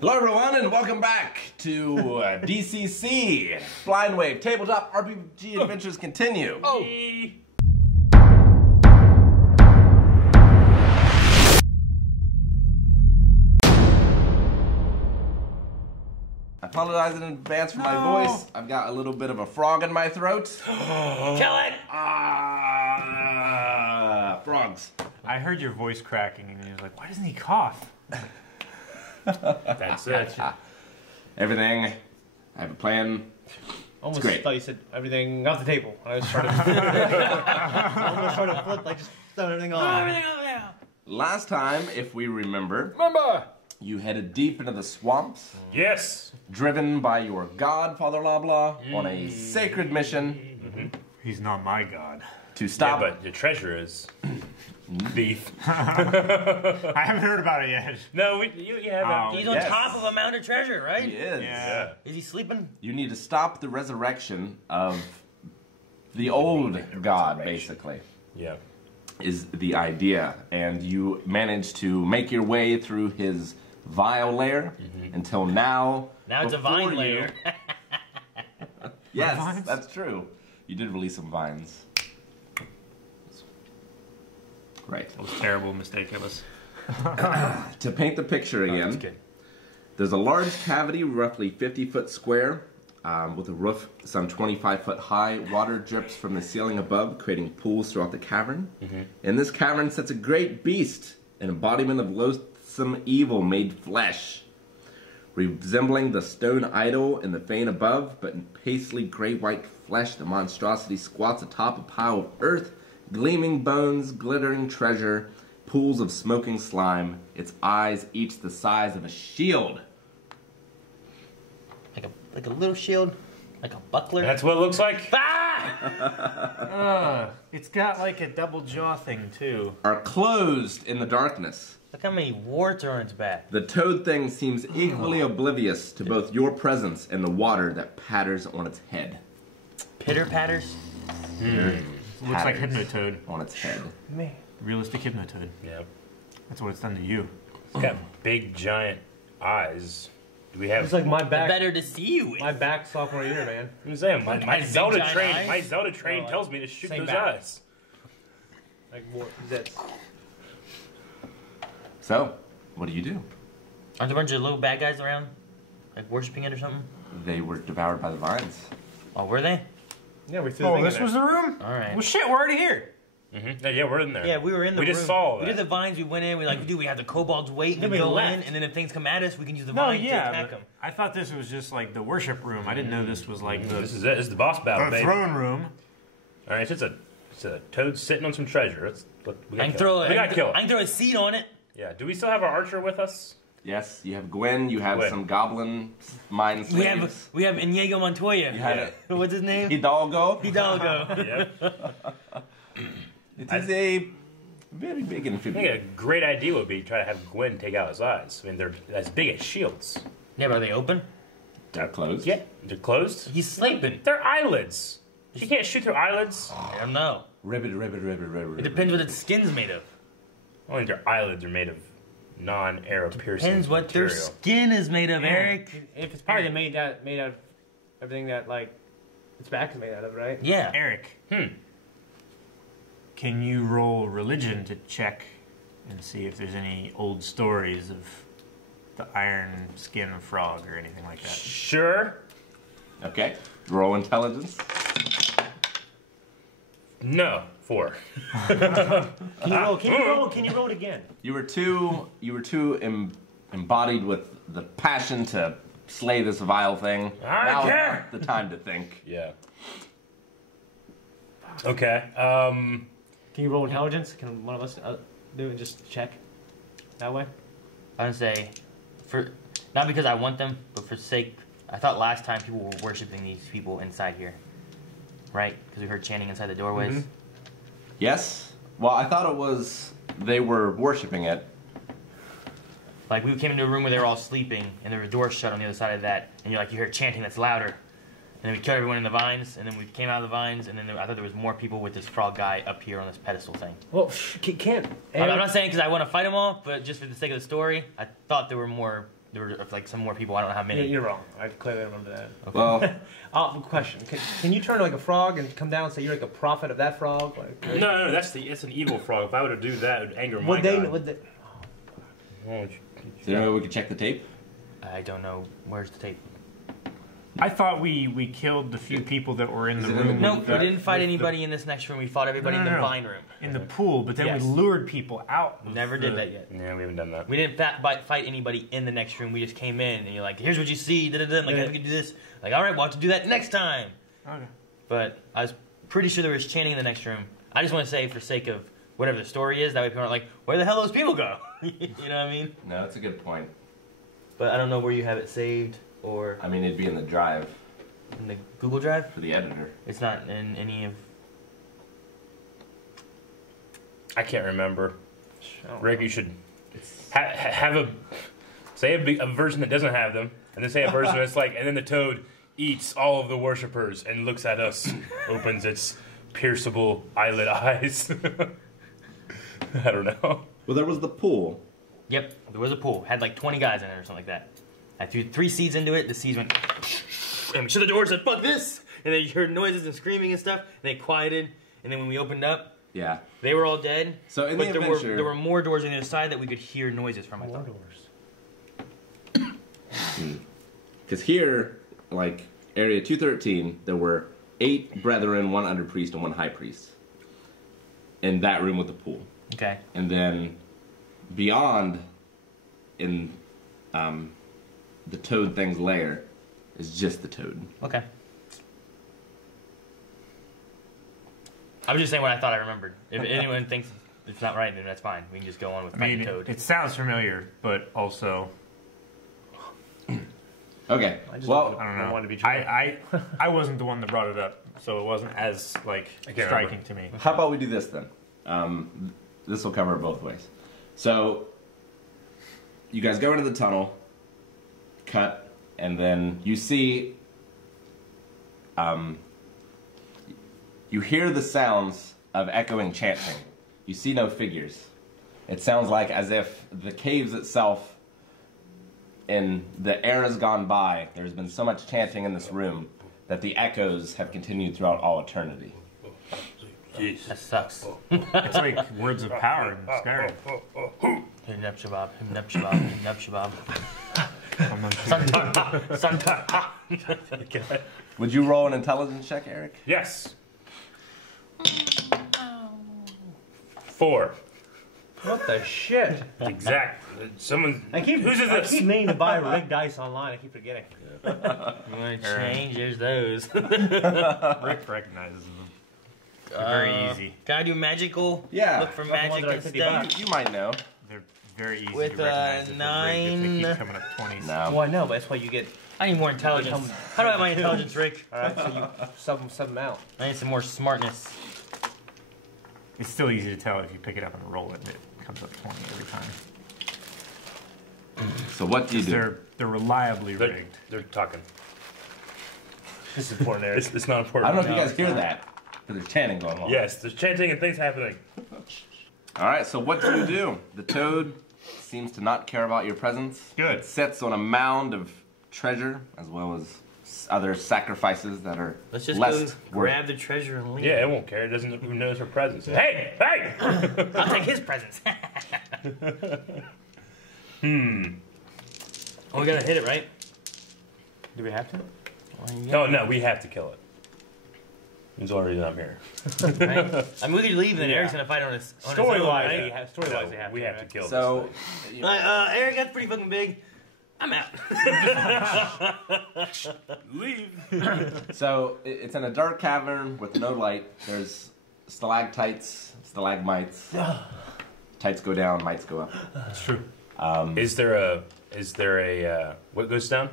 Hello everyone and welcome back to DCC. Blind Wave Tabletop RPG Adventures continue. Oh! I apologize in advance for my voice. I've got a little bit of a frog in my throat. Kill it! Frogs. I heard your voice cracking and he was like, why doesn't he cough? That's it. Everything. I have a plan. Almost great. thought you said everything off the table. I was trying to almost trying to flip, like just throw everything on. Last time, if we remember, you headed deep into the swamps. Yes. Driven by your god, Father Loblaw, on a sacred mission. He's not my god. To stop. Yeah, but the treasure is beef. I haven't heard about it yet. No, you haven't. He's on top of a mountain treasure, right? He is. Yeah. Is he sleeping? You need to stop the resurrection of the old god, basically. Yeah. Is the idea. And you manage to make your way through his vile lair until now. Now it's a vine layer. Yes, Vines? that's true. You did release some vines. Right. That was a terrible mistake of us. To paint the picture again, there's a large cavity, roughly 50 foot square, with a roof some 25 foot high. Water drips from the ceiling above, creating pools throughout the cavern. In this cavern sits a great beast, an embodiment of loathsome evil made flesh. Resembling the stone idol in the fane above, but in pastely gray-white flesh, the monstrosity squats atop a pile of earth, gleaming bones, glittering treasure, pools of smoking slime, its eyes each the size of a shield. Like a little shield? Like a buckler? That's what it looks like? It's got like a double jaw thing too. Are closed in the darkness. Look how many warts are on its back. The toad thing seems equally oblivious to both your presence and the water that patters on its head. Pitter patters? Looks like Hypnotoad. On its head. Man. Realistic Hypnotoad. Yeah. That's what it's done to you. It's got big, giant eyes. Do we have... It's like my back. Better to see you with. My back sophomore year, man. I'm saying, my big Zelda giant train, eyes? my Zelda train Oh, tells me to shoot same those back. eyes. Like more zits. So, what do you do? Aren't there a bunch of little bad guys around? Like worshipping it or something? They were devoured by the vines. Oh, were they? Yeah, we threw the thing in there. the room? Alright. Well shit, we're already here. Yeah, we're in there. Yeah, we were in the room. We just saw We that. did the vines, we went in, we like, dude, we have the kobold's weight, and Then we we go left. in, and then if things come at us, we can use the No, vines to yeah, attack but them. I thought this was just like the worship room. I didn't know this was like the, This is it. This is the boss battle, the baby. throne room. All right, it's a toad sitting on some treasure. We I gotta can throw kill it. I can throw a seed on it. Yeah. Do we still have our archer with us? Yes, you have Gwen, you have Gwen. some goblin mind slaves. We have Inigo Montoya. You have What's his name? Hidalgo. Hidalgo. Yep. It is a very big I think amphibian. a great idea would be to try to have Gwen take out his eyes. I mean, they're as big as shields. Yeah, but are they open? They're closed. Yeah, they're closed. He's sleeping. They're eyelids. She can't shoot through eyelids. I don't know. Ribbit. It depends what its skin's made of. I think their eyelids are made of non-arrow piercing Depends what their material. skin is made of, Eric. If it's probably made out of everything that like its back is made out of, right? Yeah. Eric. Can you roll religion to check and see if there's any old stories of the iron skin frog or anything like that? Sure. Okay. Roll intelligence. No. 4. Can you roll? Can you roll it again? You were too embodied with the passion to slay this vile thing. I Now don't is care. not the time to think. Yeah. Okay. Can you roll intelligence? Can one of us do it and just check that way? I would say, not because I want them, but for sake. I thought last time people were worshiping these people inside here, right? Because we heard chanting inside the doorways. Yes? Well, I thought it was they were worshiping it. Like we came into a room where they were all sleeping, and there were doors shut on the other side of that, and you're like, you heard chanting that's louder. And then we killed everyone in the vines, and then we came out of the vines, and then I thought there was more people with this frog guy up here on this pedestal thing. Well, can't. I'm not saying because I want to fight them all, but just for the sake of the story, I thought there were more there were like some more people. I don't know how Yeah, many. you're wrong. I clearly remember that. Well, Question: Can you turn like a frog and come down and say you're like a prophet of that frog? Like, No, it's an evil frog. If I were to do that, it would anger my would they? God. Would they? Oh, is there any way we could check the tape? I don't know. Where's the tape? I thought we killed the few people that were in the Is it in the room. Nope, we that- didn't fight with anybody in this next room. We fought everybody No, in no, the no. vine room. in the pool, but then Yes. we lured people out. of Never the- did that yet. yeah, we haven't done that. We didn't fight anybody in the next room. We just came in and you're like, here's what you see. Da-da-da. Like, Yeah. we can do this. Like, all right, we'll have to do that next time. Okay. But I was pretty sure there was chanting in the next room. I just want to say, for sake of whatever the story is, that way people aren't like, where the hell those people go? You know what I mean? No, that's a good point. But I don't know where you have it saved or I mean, it'd be in the drive in the Google Drive. for the editor. It's not in any of. I can't remember. I don't Rick, know. you should have a version that doesn't have them, and then say a version that's like, and then the toad eats all of the worshippers and looks at us, opens its pierceable eyelid eyes. I don't know. Well, there was the pool. Yep, there was a pool. Had like 20 guys in it or something like that. I threw 3 seeds into it. The seeds went. And we shut the door and said, fuck this! And then you heard noises and screaming and stuff. And they quieted. And then when we opened up, Yeah. they were all dead. So in But the adventure, there were more doors on the other side that we could hear noises from. I More thought. doors. because here, like Area 213, there were 8 brethren, 1 under priest, and 1 high priest in that room with the pool. Okay. And then beyond, in the toad thing's lair, is just the toad. Okay. I was just saying what I thought I remembered. If anyone thinks it's not right, then that's fine. We can just go on with I fighting mean, Toad. it sounds familiar, but also Okay. I just Well, I don't know. want to be true. I wasn't the one that brought it up, so it wasn't as like I can't striking to me. how about we do this then? This will cover it both ways. So, you guys go into the tunnel, cut, and then you see, you hear the sounds of echoing chanting. You see no figures. It sounds like as if the caves itself, in the eras gone by, there's been so much chanting in this room that the echoes have continued throughout all eternity. Jeez. That sucks. It's like words of power in Skyrim. Himnap shabab, himnap shabab, himnap shabab. Santar. Would you roll an intelligence check, Eric? Yes. 4. What the shit? Exact. Someone. I keep meaning to buy rigged dice online. I keep forgetting. You want to change? There's those. Rick recognizes them. They're very easy. Can I do magical? Yeah. Look for Not the ones magic that are and 50 stuff. bucks. You might know. They're very easy With, to recognize. If they're rigged if they 9. keep coming up 20s. No. Well, I know, but that's why you get. I need more intelligence. How do I have my intelligence, Rick? All right, so you sub them out. I need some more smartness. It's still easy to tell if you pick it up and roll it. It comes up 20 every time. So what do you do? They're reliably rigged. They're talking. This is important, Eric. It's not important. I don't know if you guys hear that, but there's chanting going on. Yes, there's chanting and things happening. All right, so what do you do? The toad seems to not care about your presence. Good. It sits on a mound of treasure, as well as other sacrifices that are Let's just less go worth. grab the treasure and leave. Yeah, it won't care. It doesn't even notice her presence. Hey! Hey! I'll take his presents. Oh, we gotta hit it, right? Do we have to? No, we have to kill it. There's already I'm here. Right? I mean, we could leave, and then Yeah. Eric's gonna fight on his own. Story-wise, right? they have, story-wise, they have we to, have to right? kill So, this Eric, that's pretty fucking big. I'm out. thing. Leave. it's in a dark cavern with no light. There's stalactites, stalagmites. Tights go down, mites go up. That's true. Is there a what goes down?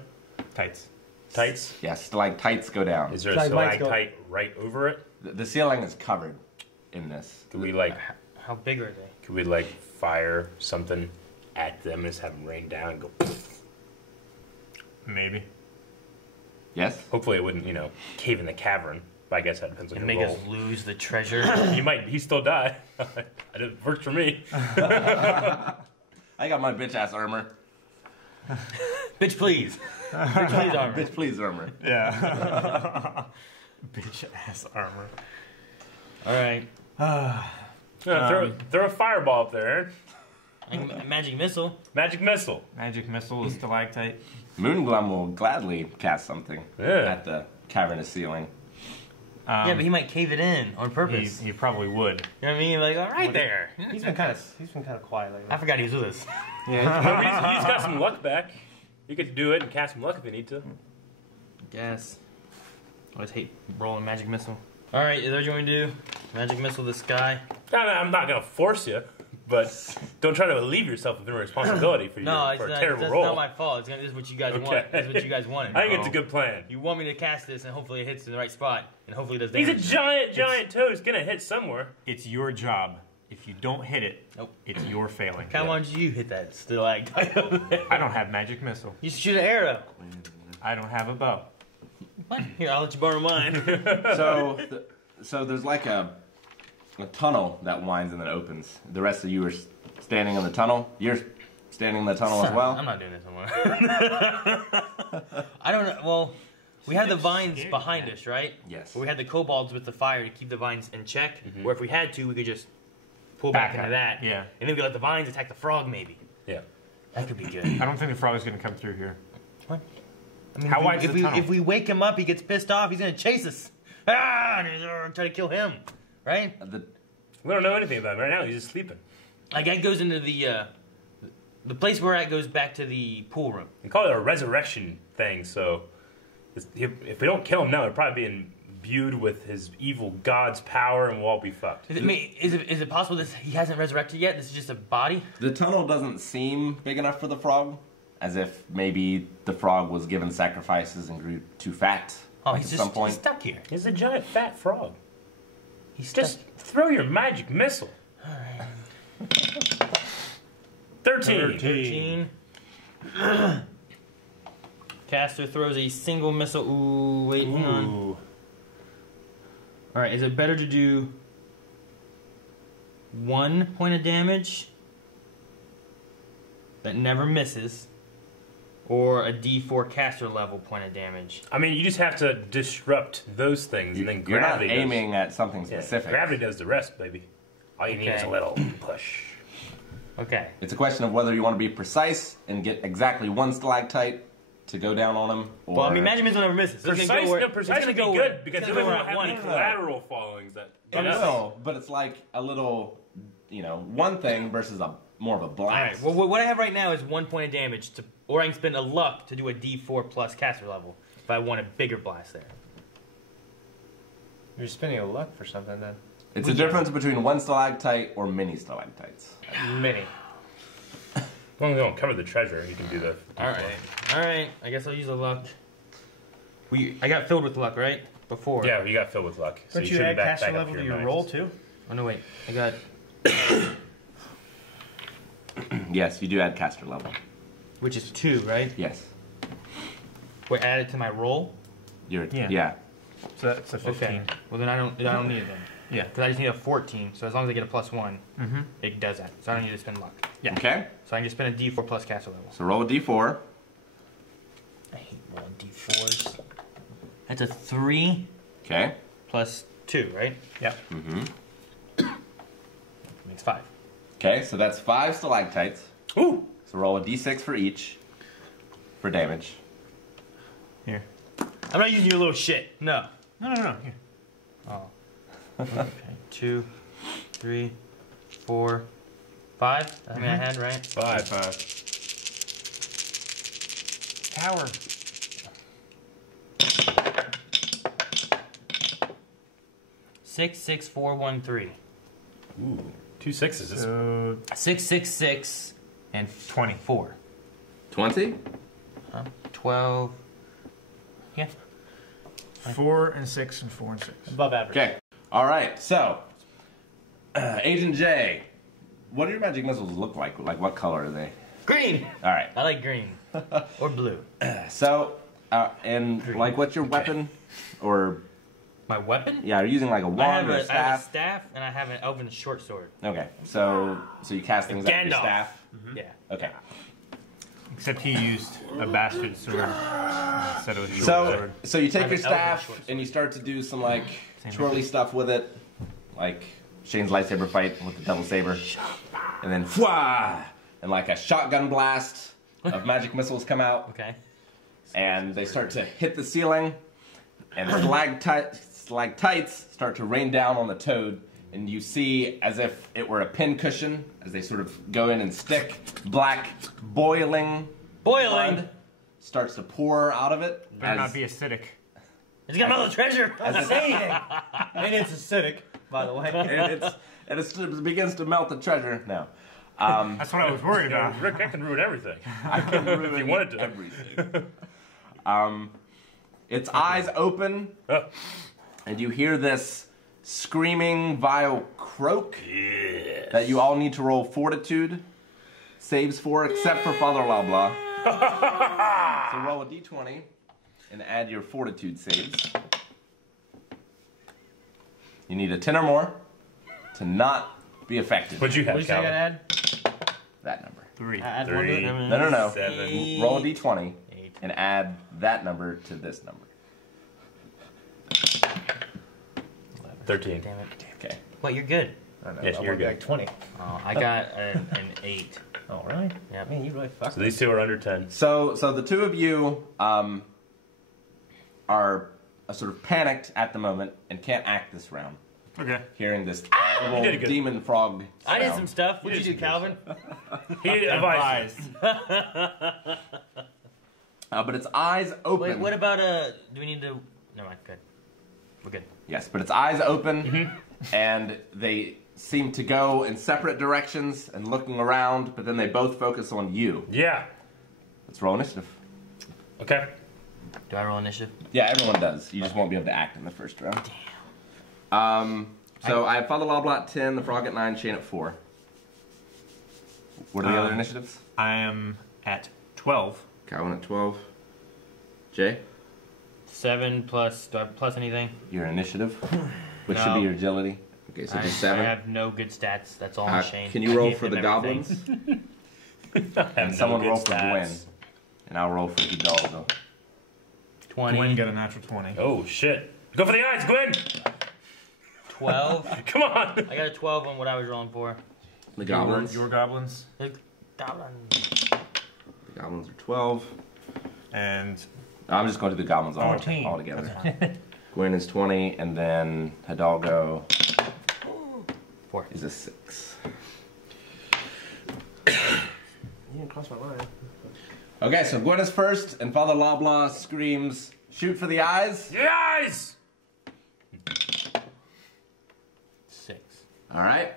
Tights. Tights? Yeah, stalactites go down. Is there a Stalagmites go- stalactite right over it? The ceiling is covered in this. Could we How big are they? fire something at them and just have them rain down and go? Maybe. Yes? Hopefully it wouldn't, cave in the cavern. But I guess that depends on And your make roll. us lose the treasure. He still die. It worked for me. I got my bitch ass armor. Bitch, please. Bitch, please armor. Bitch, please armor. Yeah. Bitch ass armor. All right. Throw a fireball up there, Aaron. Magic missile. Magic missile. Magic missile, stalactite. Moonglum will gladly cast something Yeah. at the cavernous ceiling. Yeah, but he might cave it in on purpose. He probably would. You know what I mean? Like, all right there. He's been kind of quiet lately. I forgot he was with us. Remember, he's got some luck back. You could do it and cast some luck if you need to. Guess. I always hate rolling magic missile. All right, is that what you want me to do? Magic missile the sky. I'm not gonna force you, but don't try to relieve yourself of the responsibility for, for a terrible that's roll. not my fault. This is what you guys want. Okay. This is what you guys wanted. I think it's a good plan. You want me to cast this, and hopefully it hits in the right spot, and hopefully it does He's a damage. giant toad. He's gonna hit somewhere. It's your job. If you don't hit it, Nope. it's your failing. Why don't you hit that stalactite over there? I don't have magic missile. You should shoot an arrow. I don't have a bow. What? Here, I'll let you borrow mine. So there's like a tunnel that winds and then opens. The rest of you are standing in the tunnel. You're standing in the tunnel as well. I'm not doing this anymore. I don't know. Well, we have the vines behind us, right? Yes. But we had the kobolds with the fire to keep the vines in check. Or if we had to, we could just pull back into that. Yeah. And then we could let the vines attack the frog, maybe. Yeah. That could be good. I don't think the frog is going to come through here. What? I mean, How wide's the tunnel? if we wake him up, he gets pissed off. He's gonna chase us. Ah! And he's try to kill him, right? We don't know anything about him right now. He's just sleeping. Like that goes into the place we're at goes back to the pool room. We call it a resurrection thing. So if we don't kill him now, we're probably being imbued with his evil god's power, and we'll all be fucked. Is it possible that he hasn't resurrected yet? This is just a body? The tunnel doesn't seem big enough for the frog, as if maybe the frog was given sacrifices and grew too fat. Oh, at he's some just point. he's stuck here. He's a giant fat frog. He's Just throw your magic missile. All right. 13. Caster throws a single missile. Ooh, wait, hang on. Ooh. All right, is it better to do 1 point of damage that never misses, or a D4 caster level point of damage? I mean, you just have to disrupt those things, and then You're not gravity aiming at something does, specific. gravity does the rest, baby. All you need is a Okay. little push. Okay. It's a question of whether you want to be precise and get exactly one stalactite to go down on him, or... Well, I mean, magic missile never misses. So it's Precise, gonna go precise would be go good, where- because it's then gonna we go won't where I have want any it. collateral followings that... It will, but it's like a little, one thing versus more of a blast. All right. Well, what I have right now is 1 point of damage, or I can spend a luck to do a D4 plus caster level if I want a bigger blast there. You're spending a luck for something then. It's a difference between one stalactite or many stalactites. Many. As long as you don't cover the treasure, you can do that. All right. I guess I'll use a luck. I got filled with luck, right? Before. Yeah, you got filled with luck. So Don't you you should add be back caster up level to to your your roll max. too? Oh no, wait. I got. Yes, you do add caster level. Which is 2, right? Yes. Wait, add it to my roll. Yeah. So that's a 15. Okay. Well then I don't need it then. Yeah. Because I just need a 14. So as long as I get a +1, Mm-hmm. it does that. So I don't need to spend luck. Yeah. Okay. So I can just spend a D4 plus caster level. So roll a d4. I hate rolling D4s. That's a 3 Okay. plus 2, right? Yeah. Mm-hmm. Makes 5. Okay, so that's 5 stalactites. Ooh! So roll a d6 for each for damage. Here. I'm not using your little shit. No. No. Here. Oh. Okay. 2, 3, 4, 5. I mean, I had, right? 5. Tower. 6, 6, 4, 1, 3. Ooh. 2 6s. So 6, 6, 6, and 24. 20? 12. Yeah. 4 and 6 and 4 and 6. Above average. Okay. All right, so Agent J, what do your magic missiles look like? Like, what color are they? Green! All right. I like green. Or blue. So, like, what's your weapon? Or, My weapon? yeah, are you using like a I wand have or a a staff? staff, and I have an elven short sword. Okay, so you cast things out with your Gandalf. staff? Yeah. Okay. Except he used a bastard sword instead of a short sword. So you take have your an elven staff short sword. and you start to do some like Same twirly stuff with it, like Shane's lightsaber fight with the double saber, and then fwah, and like a shotgun blast of magic missiles come out, Okay. and they start to hit the ceiling, and stalactites start to rain down on the toad, and you see as if it were a pin cushion as they sort of go in and stick. Black boiling blood starts to pour out of it. Better not be acidic. It's got another treasure. as it, And it's acidic, by the way. and it begins to melt the treasure. No. That's what I was worried about. Rick, I can ruin everything. I can ruin If you wanted to. everything. Its eyes open, Oh. and you hear this screaming, vile croak that you all need to roll fortitude saves for, except for Father Loblaw. So roll a d20 and add your fortitude saves. You need a 10 or more to not be affected. What'd you have, What did you say I Calvin? gotta add? That number. 3. Add one to it. No. 7. Roll a d20 8. and add that number to this number. 13. Damn it. Okay. What? You're good. I know, Yes, I you're want good. Like 20. Oh, I got an 8. Oh, really? Yep. Man, you really fucked So these two are under 10. So the two of you are sort of panicked at the moment and can't act this round. Okay. Hearing this You terrible did good. demon frog I did sound. some stuff. What did you do, Calvin? He advised. But its eyes open. Wait, what about do we need to? Never mind. Good. We're good. Yes, but its eyes open, and they seem to go in separate directions and looking around, but then they both focus on you. Yeah. Let's roll initiative. Okay. Do I roll initiative? Yeah, everyone does. You just won't be able to act in the first round. So I have Father Loblaw at 10, the frog at 9, Shane at 4. What are the other initiatives? I am at 12. Calvin at 12. Jay? 7 plus. Do I plus anything? Your initiative, which should No. be your agility. Okay, so just 7. I have no good stats. That's all on Shane. Can you I roll gave for him the everything. goblins? And someone roll for Gwen. And I'll roll for Hidalgo. 20. Gwen got a natural 20. Oh, shit. Go for the eyes, Gwen! 12. Come on! I got a 12 on what I was rolling for. The goblins. Your goblins. The goblin. The goblins are 12. And I'm just going to do the goblins all 14. together. Gwen is 20, and then Hidalgo 4. is a 6. You didn't cross my line. Okay, so Gwen is first, and Father Loblaw screams, "Shoot for the eyes!" The eyes! 6. All right.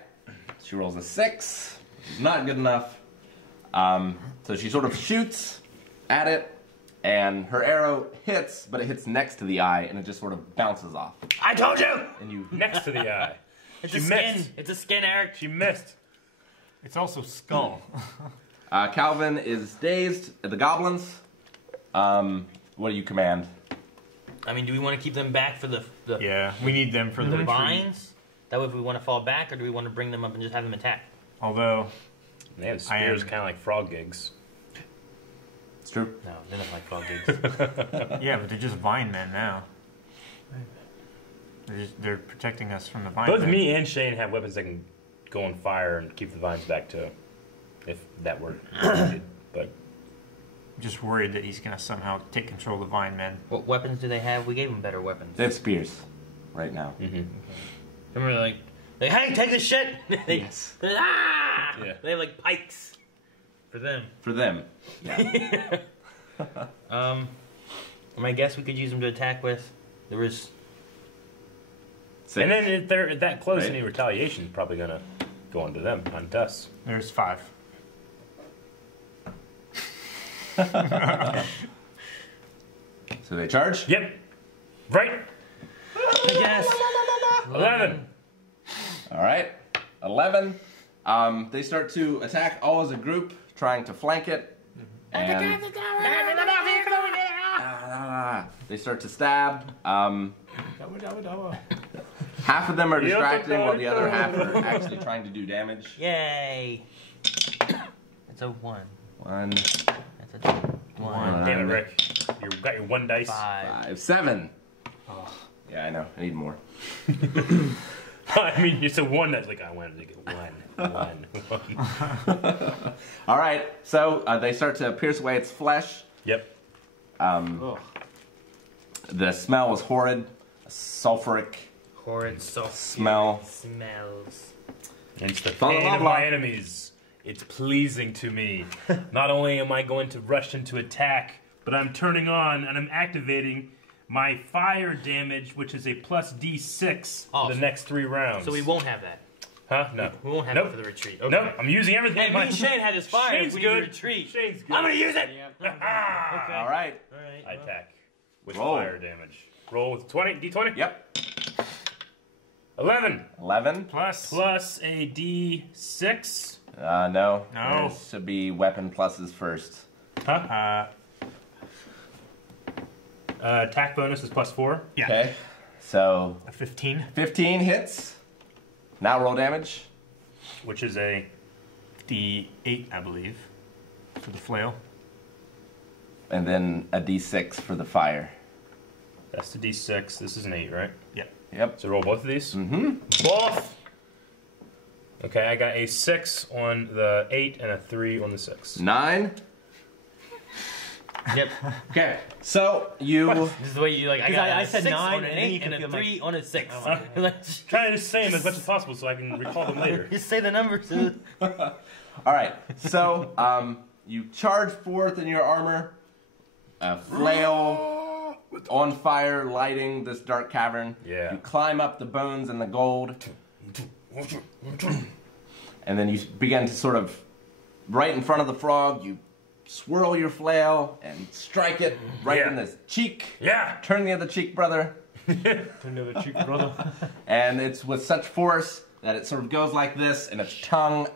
She rolls a 6. Not good enough. So she sort of shoots at it, and her arrow hits, but it hits next to the eye, and it just sort of bounces off. I told you! And you Next to the eye. It's She a skin. missed. It's a skin, Eric. She missed. it's also skull. Calvin is dazed at the goblins. What do you command? I mean, do we want to keep them back for the Yeah, we need them for the retreat. vines? That way, if we want to fall back, or do we want to bring them up and just have them attack? Although, They have I am- spears kind of like frog gigs. It's true. No, they're not like frog gigs. yeah, but they're just vine men now. They're protecting us from the vine Both men. me and Shane have weapons that can go on fire and keep the vines back too. If that were needed. But Just worried that he's going to somehow take control of the vine men. What weapons do they have? We gave them better weapons. They have spears right now. Remember, like, hey, take this shit! Yes. Ah! Yeah. They have, like, pikes. For them. For them. Yeah. I guess we could use them to attack with. There was... 6. and then if they're that close, Right. any retaliation is probably gonna go onto them, onto us. There's 5. So they charge? Yep. Right. I guess. 11. All right. 11. They start to attack all as a group, trying to flank it. And they start to stab. Half of them are distracting while the other half are actually trying to do damage. Yay. It's a 1. 1. That's That's a one. Damn it, Rick. You got your 1 dice. 5. 7. Oh. Yeah, I know. I need more. I mean, it's a 1 that's like, I wanted to get 1. All right. So they start to pierce away its flesh. Yep. The smell was horrid. A sulfuric Horrid sulfur smell. smells. It's the pain of my enemies. It's pleasing to me. Not only am I going to rush into attack, but I'm turning on and I'm activating my fire damage, which is a plus D6 for the next 3 rounds. So we won't have that. Huh? No. We won't have it for the retreat. Okay. Nope. I'm using everything. Hey, me and Shane had his fire. Shane's we good. need to retreat. Shane's good. I'm gonna use it. Okay. All right. I attack with Roll. fire damage. Roll with 20. D20. Yep. 11 11. plus a D6. No. No. There should be weapon pluses first. Huh? Attack bonus is plus 4. Yeah. Okay. So A 15. 15 hits. Now roll damage. Which is a D8, I believe, for the flail. And then a d6 for the fire. that's the D6. This is an 8, right? Yeah. Yep. So roll both of these. Mm-hmm. Both. Okay, I got a 6 on the 8 and a 3 on the 6. 9. Yep. Okay. So you. This is the way you like. I said 6 9, on an and then you 8 can and a feel 3 on a 6. Like, trying to say them as much as possible so I can recall them later. Just say the numbers. All right. So you charge forth in your armor, a flail on fire, lighting this dark cavern. Yeah. You climb up the bones and the gold, and then you begin to sort of, right in front of the frog, you swirl your flail and strike it right in the cheek. Yeah. Turn the other cheek, brother. Another cheek, brother. And it's with such force that it sort of goes like this, and its tongue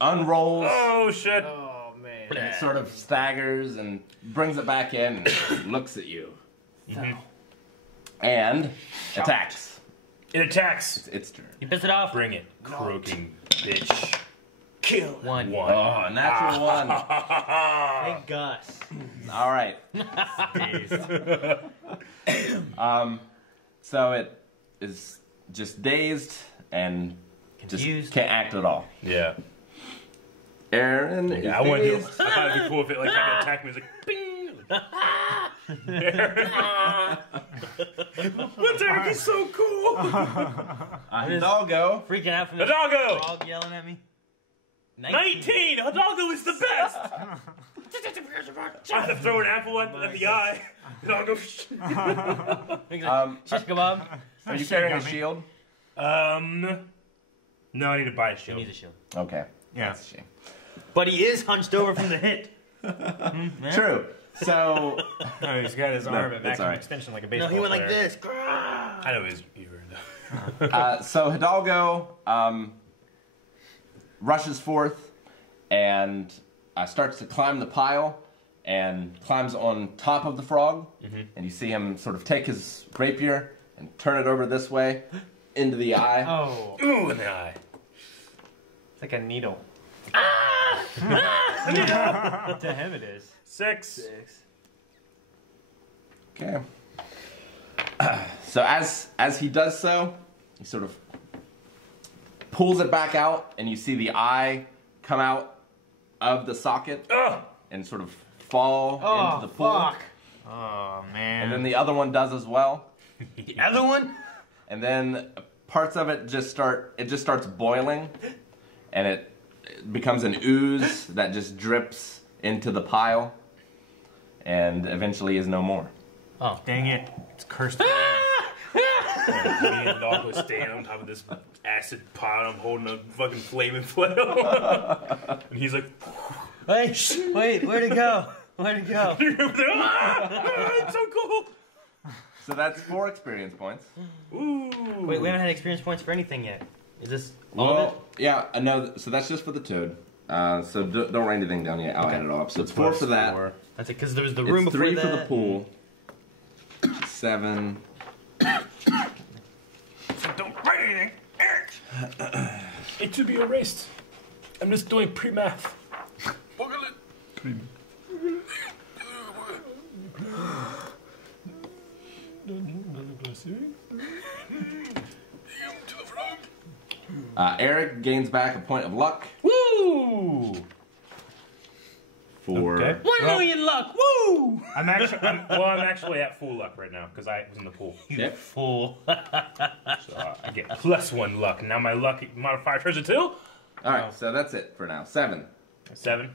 unrolls, Oh, shit. Oh, man. and it sort of staggers and brings it back in and looks at you. And attacks. It attacks. It's turn. You piss it off. Bring it, croaking bitch. Kill. 1. Oh, natural 1. Hey, Gus. All right. So it is just dazed and Confused. just can't act at all. Yeah. Aaron is Yeah, I want to do. I dazed. thought it'd be cool if it like had an attack me. It was like, bing. What the heck is so cool? Doggo. Freaking out from the Hidalgo! frog yelling at me. 19! Hidalgo is the best! I have to throw an apple at the eye. Hidalgo. Shish kebab. Are you carrying a shield? No, I need to buy a He shield. needs a shield. Okay. Yeah. That's a shame. But he is hunched over from the hit. True. So, No, he's got his arm at that's maximum all right. extension like a No, baseball he went like player. this. I know he's eager. so Hidalgo rushes forth and starts to climb the pile and climbs on top of the frog. And you see him sort of take his rapier and turn it over this way into the eye. Oh, Ooh, in the eye. it's like a needle. To him it is. 6. Okay. So as he does so, he sort of pulls it back out, and you see the eye come out of the socket and sort of fall into the pool. Fuck. Oh, man. And then the other one does as well. The other one? And then parts of it just starts boiling, and it becomes an ooze that just drips into the pile, and eventually is no more. Oh. Dang it. It's cursed. Me and Hidalgo stand on top of this acid pot. I'm holding a fucking flaming flail. And he's like, Wait, where'd it go? Where'd it go? it's so cool. So that's 4 experience points. Ooh. Wait, we haven't had experience points for anything yet. Is this all of it? Yeah, no, so that's just for the toad. So don't write anything down yet. I'll add it all up. So it's 4 for that. That's it, because there was the room It's before 3 that. for the pool. 7. Don't write anything. It should be erased. I'm just doing pre-math. Eric gains back a point of luck Woo! for... Okay. 1 million luck. Woo! I'm actually at full luck right now because I was in the pool. Okay. Fool. So I get +1 luck. Now my luck modifier turns to 2. Alright, so that's it for now. 7. 7.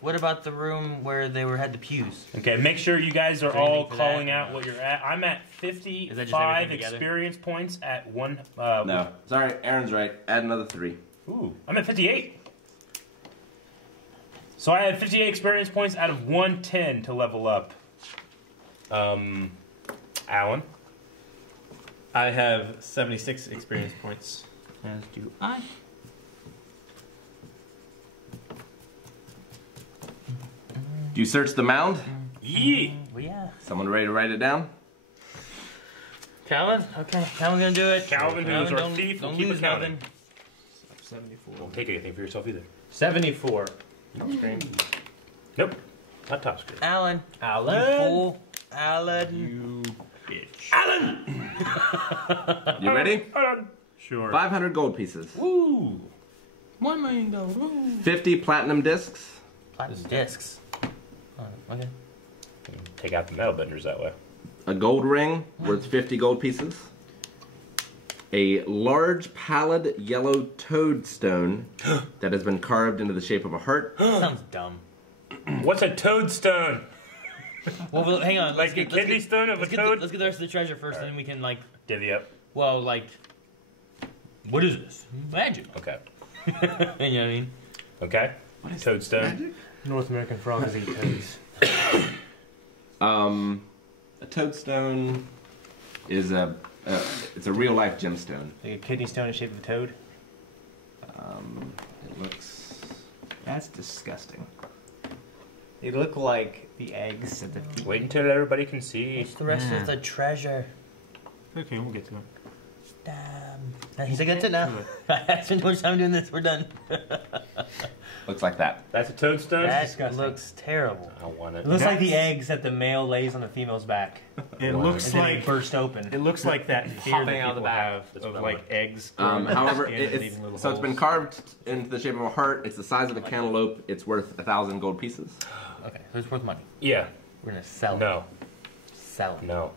What about the room where they had the pews? Okay, make sure you guys are Is there anything all for calling that? out what you're at. I'm at Is that just 55 everything together? experience points at 1. No. Sorry, Aaron's right. Add another 3. Ooh, I'm at 58. So I had 58 experience points out of 110 to level up. Alan? I have 76 experience points. As do I. Do you search the mound? Yeah. Well, yeah. Someone ready to write it down? Calvin? Okay, Calvin's gonna do it. Calvin, who's our don't, thief, will don't keep lose accounting. nothing. 74. Don't take anything for yourself either. 74. Top screen. Nope. Not top screen. Alan. You Alan. fool. Alan. You bitch. You ready? Sure. 500 gold pieces. Woo! $1 million. Woo. 50 platinum discs. Platinum discs. Oh, okay. Take out the metal benders that way. A gold ring worth 50 gold pieces. A large pallid yellow toadstone that has been carved into the shape of a heart. Sounds dumb. What's a toadstone? Well, hang on. Like a kidney stone of a toad? Let's get the rest of the treasure first, and then we can, like... Divvy up. Well, like... What is this? Magic. Okay. You know what I mean? Okay. Toadstone. North American frogs eat toads. A toadstone is it's a real life gemstone. Like a kidney stone in the shape of a toad. It looks... That's disgusting. They look like the eggs at the feet. Wait until everybody can see. What's the rest of the treasure? Okay, we'll get to it. Damn. He's like, that's it now. I spent too much time doing this. We're done. Looks like that. That's a toadstone? That disgusting. looks terrible. I don't want it. It looks like the eggs that the male lays on the female's back. It Wow. looks And then like they burst open. it looks like that fear Popping that out of the people back. have That's of what I like want. eggs. However, skin and leaving little so it's been holes. carved into the shape of a heart. It's the size of a cantaloupe. It's worth 1,000 gold pieces. Okay, so it's worth money. Yeah. We're gonna sell it. No. Sell it. No.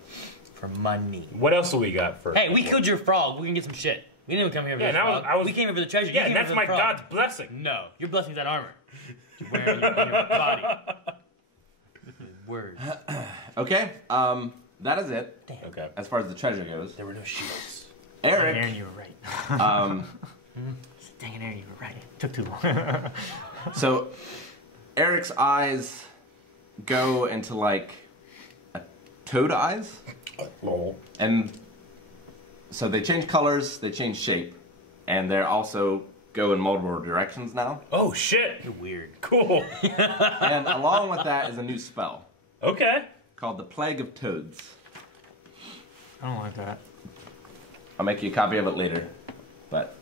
For money. What else do we got for? Hey, we killed your frog. We can get some shit. We didn't even come here for Yeah, this and frog. We came here for the treasure. You Yeah, came and here that's for my the frog. God's blessing. No, your blessing's that armor. You're wearing on your body. Word. Okay, that is it Okay. as far as the treasure goes. There were no shields. Eric, Aaron, you were right. Dang it, Aaron, you were right. Took too long. so Eric's eyes go into like a toad eyes, Lol. and so they change colors, they change shape, and they're also go in multiple directions now. Oh shit! You're weird. Cool. And along with that is a new spell Okay. called the Plague of Toads. I don't like that. I'll make you a copy of it later, but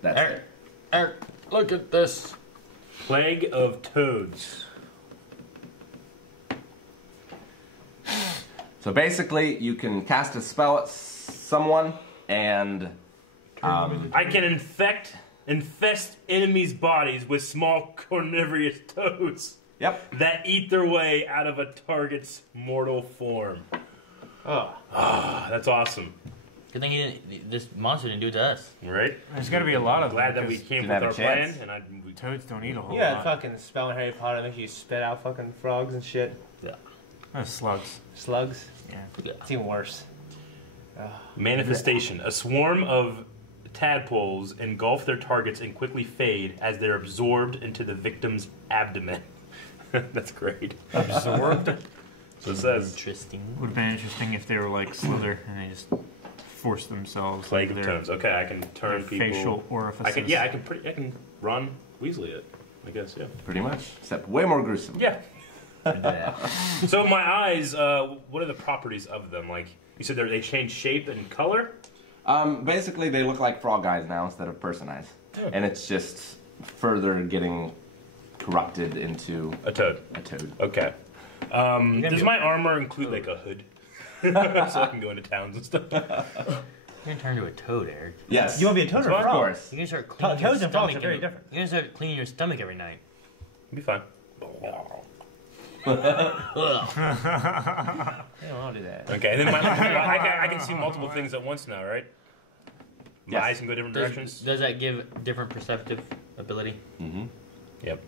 that's Eric, it. Eric, look at this. Plague of toads. So basically, you can cast a spell at someone, and I can infest enemies' bodies with small carnivorous toads yep. that eat their way out of a target's mortal form. Oh. Ah, that's awesome. Good thing he didn't, this monster didn't do it to us. Right? There's got to be a lot of Glad them that we 'cause came didn't with have our a plan, chance. and we toads don't eat a whole Yeah, lot. fucking spell in Harry Potter makes you spit out fucking frogs and shit. Slugs. Slugs. Yeah. It's even worse. manifestation. A swarm of tadpoles engulf their targets and quickly fade as they're absorbed into the victim's abdomen. That's great. Absorbed. So it says Interesting. Would have been interesting if they were like Slither and they just forced themselves plague into of their toads. Okay, I can turn people. facial orifices. I can. Yeah, I can run Weasley it. I guess. Yeah. Pretty much, except way more gruesome. Yeah. So my eyes. What are the properties of them? Like you said, they change shape and color. Basically, they look like frog eyes now instead of person eyes, and it's just further getting corrupted into A toad. a toad. Okay. Does my armor include like a hood, so I can go into towns and stuff? You're gonna turn into a toad, Eric. Yes. You want to be a toad or a Of frog? course. You're gonna start cleaning your Toads and frogs stomach are very every- different. You're gonna start cleaning your stomach every night. It'll be fine. Ugh. I don't want to do that. Okay, and then I can see multiple things at once now, right? My Yes. eyes can go different directions. Does that give different perceptive ability? Mm-hmm. Yep.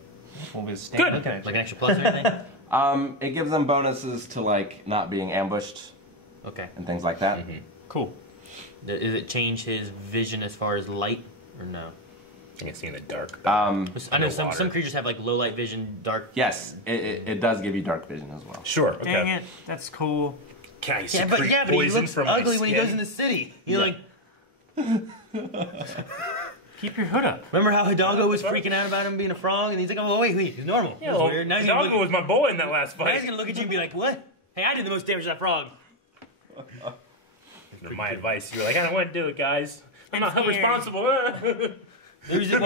Won't be stand Good. looking at Like you. an extra plus or anything? It gives them bonuses to like not being ambushed Okay. and things like that. Cool. Does it change his vision as far as light, or no? I can see in the dark. I know some Underwater. creatures have like low light vision, dark. Yes, it does give you dark vision as well. Sure. Okay. Dang it, that's cool. Can I Yeah, secrete but he poison looks from ugly my when he skin? goes in the city. You're like, Keep your hood up. remember how Hidalgo was freaking out about him being a frog, and he's like, oh wait, he's normal. Yeah, That's well, weird. Now he's Hidalgo gonna was my boy in that last now he's fight. gonna look at you and be like, what? Hey, I did the most damage to that frog. My advice, you're like, I don't want to do it, guys. I'm not held It's weird. responsible. There was, there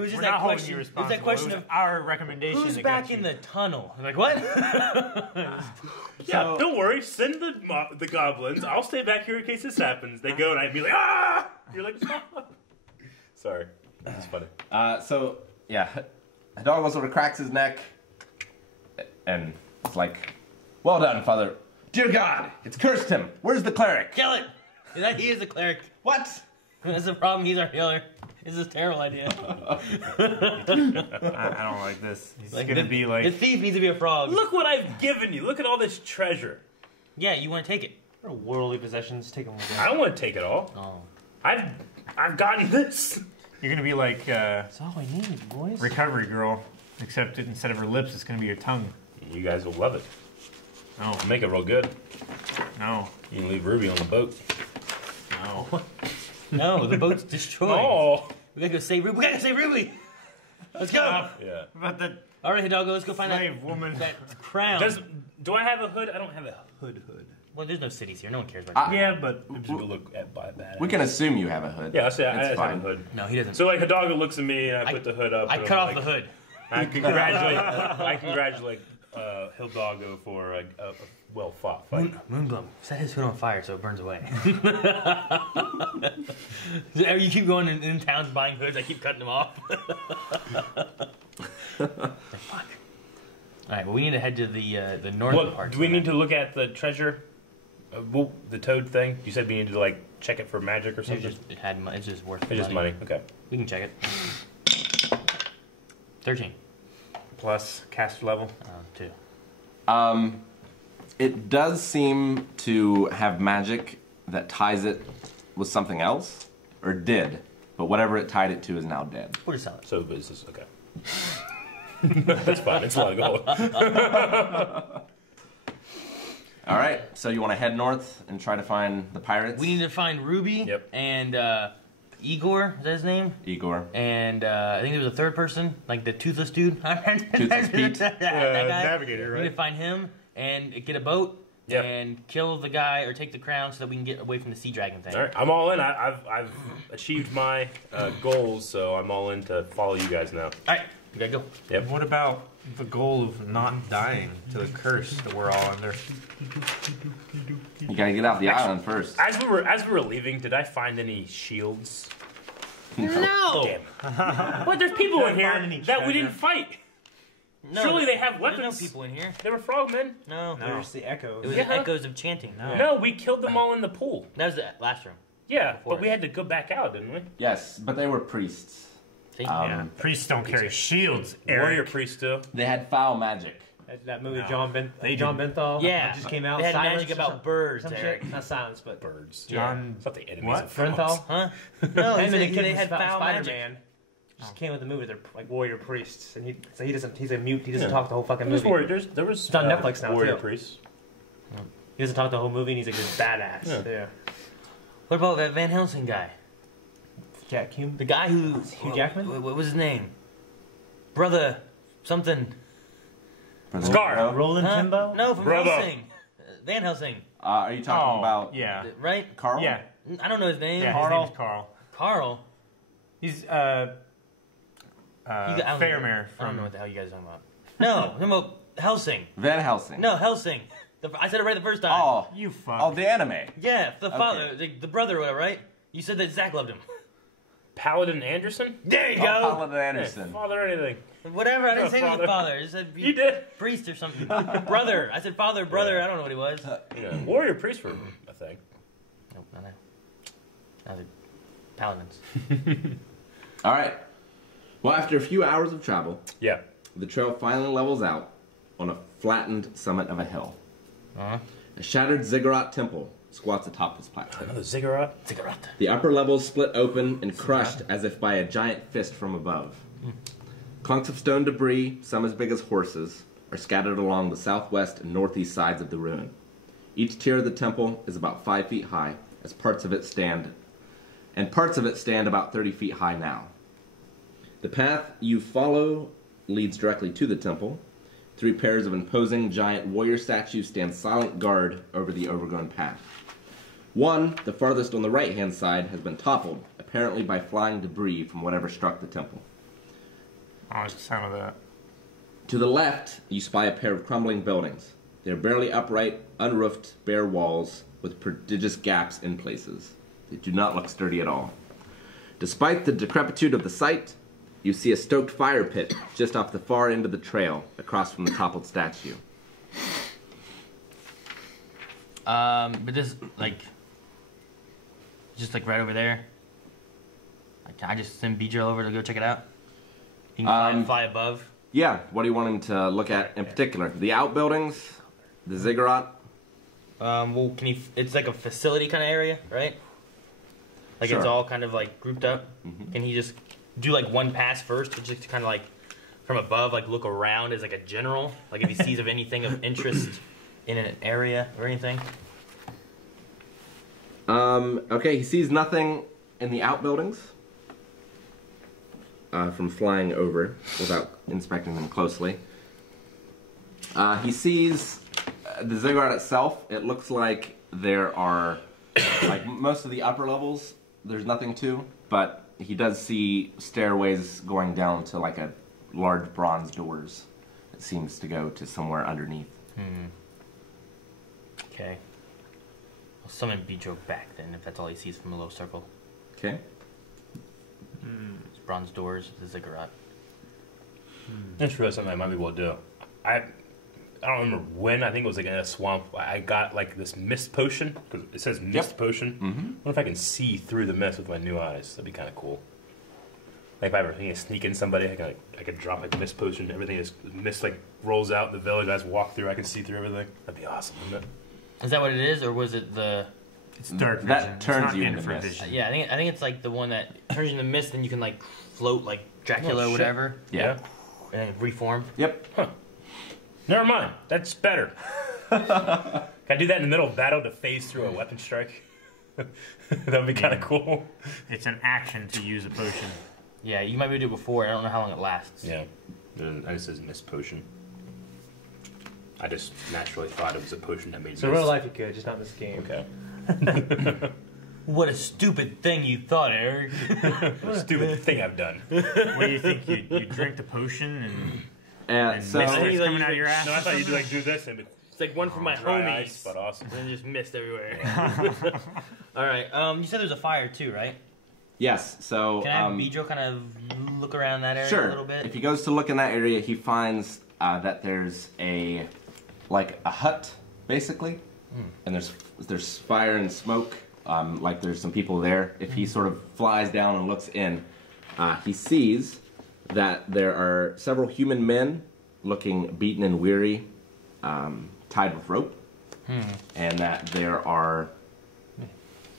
was just We're that not holding question. you There's responsible. that question It of was our recommendation. who's that back got you. in the tunnel. I'm like, what? Yeah, don't worry. Send the goblins. I'll stay back here in case this happens. They go, and I'd be like, ah! You're like, stop. Sorry, this is funny. So yeah, Hidalgo sort of cracks his neck, and it's like, "Well done, Father. Dear God, it's cursed him. Where's the cleric?" Kill it. He is a cleric. What? That's the problem. He's our healer. This is a terrible idea. I don't like this. He's gonna be the like. thief needs to be a frog. Look what I've given you. Look at all this treasure. Yeah, you want to take it. What are worldly possessions? Take them away. I don't want to take it all. Oh. I've gotten this. You're gonna be like That's all I need, boys. recovery girl, except instead of her lips, it's gonna be your tongue. You guys will love it. No, Make it real good. no, You can leave Ruby on the boat. no. No, the boat's destroyed. Oh. We gotta go save Ruby. We gotta save Ruby. Let's go. Yeah. About the All right, Hidalgo, let's go find slave woman. that crown. Do I have a hood? I don't have a hood. Well, there's no cities here. No one cares about you. Yeah, but I'm just gonna look at that. We can assume you have a hood. Yeah, I say I It's just have a fine. hood. No, he doesn't. So like Hidalgo looks at me and I put the hood up. I and cut I'm off like, the hood. I congratulate Hidalgo for a well fought fight. Moonglum, set his hood on fire so it burns away. You keep going in towns buying hoods. I keep cutting them off. Fuck. All right, well, we need to head to the northern part. Do we need to look at the treasure? The toad thing? You said we needed to like check it for magic or something. It's just worth. It's just money. Okay. We can check it. 13. Plus caster level. 2. It does seem to have magic that ties it with something else, or did, but whatever it tied it to is now dead. We'll just sell it. So is this okay? That's fine. It's a lot of gold. All right, so you want to head north and try to find the pirates? We need to find Ruby. Yep. And Igor, is that his name? Igor. And I think there was a third person, like the toothless dude. Toothless Pete. that guy. Navigator, We need to find him and get a boat Yep. and kill the guy or take the crown so that we can get away from the sea dragon thing. All right, I'm all in. I've achieved my goals, so I'm all in to follow you guys now. All right, we gotta go. Yep. what about the goal of not dying to the curse that we're all under? You gotta get off the island first. As we were leaving, did I find any shields? No. Damn it. But there's people in here find any that we treasure. didn't fight. No, Surely they have there's weapons. no people in here. They were frogmen. No. There's the echoes. It was Yeah. echoes of chanting. No, we killed them all in the pool. That was the last room. Yeah, Before but we us. had to go back out, didn't we? Yes, but they were priests. See? Priests don't carry shields, Warrior Eric. priest still. They had foul magic. That movie, No. John Benthal. Yeah. that just came out. They had Silence magic or about some- birds, some Eric. shit. Not silence, but Birds. John, It's not the enemies what? of frogs. Brenthal. Huh? No, Him and the they kid had from foul magic. Spider-Man. Just came with the movie. They're like warrior priests, and he doesn't. He's a mute. He doesn't Yeah. talk the whole fucking There was movie. there was It's on Netflix now, warrior too. priests. He doesn't talk the whole movie, and he's like this badass. Yeah. Yeah. What about that Van Helsing guy? Jack Hume. The guy who... Hugh Jackman? What was his name? Brother something. Scar. Roland Huh? Timbo. No, from Brother. Helsing. Van Helsing. Are you talking about yeah. Right? Carl? Yeah. I don't know his name. Yeah, Carl. his name's Carl. Carl. He's I don't Fairmare I don't know from what the hell you guys are talking about. No, I'm talking about Helsing. Van Helsing. No, Helsing. I said it right the first time. Oh, You fuck. oh, the anime. Yeah, the father, the brother or whatever, right? You said that Zach loved him. Paladin Anderson? There you Oh, go. Paladin Anderson. Father or anything. Whatever, I didn't No, say he was father. a father. I said You did. priest or something. Brother. I said father, brother. Yeah. I don't know what he was. Yeah. Warrior priest for I think. Nope, not now. Now they're paladins. All right. Well, after a few hours of travel, Yeah. the trail finally levels out on a flattened summit of a hill. Uh-huh. A shattered ziggurat temple squats atop this plateau. Another ziggurat. Cigarette. The upper levels split open and crushed as if by a giant fist from above. Clunks of stone debris, some as big as horses, are scattered along the southwest and northeast sides of the ruin. Each tier of the temple is about 5 feet high, as parts of it stand about 30 feet high now. The path you follow leads directly to the temple. 3 pairs of imposing giant warrior statues stand silent guard over the overgrown path. One, the farthest on the right-hand side, has been toppled, apparently by flying debris from whatever struck the temple. Oh, it's the sound of that. To the left, you spy a pair of crumbling buildings. They're barely upright, unroofed, bare walls with prodigious gaps in places. They do not look sturdy at all. Despite the decrepitude of the site, you see a stoked fire pit just off the far end of the trail, across from the toppled statue. But this, like, just like right over there. Like, can I just send Beedrill over to go check it out? He can fly above. Yeah, what do you want him to look at in particular? The outbuildings? The ziggurat? Well, can he? It's like a facility kind of area, right? Like Sure. it's all kind of like grouped up. Mhm. Can he just do like one pass first, to just kind of like from above, like look around as like a general, like if he sees of anything of interest in an area or anything? Okay, he sees nothing in the outbuildings from flying over without inspecting them closely. He sees the ziggurat itself. It looks like there are, like most of the upper levels, there's nothing to, but he does see stairways going down to like a large bronze doors. It seems to go to somewhere underneath. Okay. I'll summon Beedrill back then, if that's all he sees from a low circle. Okay. It's bronze doors, the ziggurat. That's really something I might be able to do. I don't remember when. I think it was like in a swamp. I got like this mist potion because it says mist potion. Mm-hmm. I wonder if I can see through the mist with my new eyes. That'd be kind of cool. Like if I ever sneak in somebody, I could drop like mist potion. Everything is mist like rolls out. The village eyes walk through. I can see through everything. That'd be awesome, wouldn't it? Is that what it is, or was it the? It's dark vision. That turns it's not you into infrared mist. vision. Yeah, I think it's like the one that turns you into mist, and you can like float like Dracula Oh, or shit. whatever, Yeah. and then reform. Yep. Never mind. That's better. Can I do that in the middle of battle to phase through a weapon strike? That'd be kind of cool. It's an action to use a potion. Yeah, you might be able to do it before. I don't know how long it lasts. Yeah. I just says mist potion. I just naturally thought it was a potion that made So mist. real life you could, just not in this game. Okay. What a stupid thing you thought, Eric. What a stupid thing I've done. What do you think? You drink the potion and So mist I starts think coming out of your ass? No, I thought you'd do this and It's like one for my dry homies, ice, but awesome. and then just mist everywhere. All right. You said there's a fire too, right? yes, so Can I have Beedrill kind of look around that area sure. a little bit? If he goes to look in that area, he finds that there's a hut basically, and there's fire and smoke. Like there's some people there. If he sort of flies down and looks in, he sees that there are several human men looking beaten and weary, tied with rope, and that there are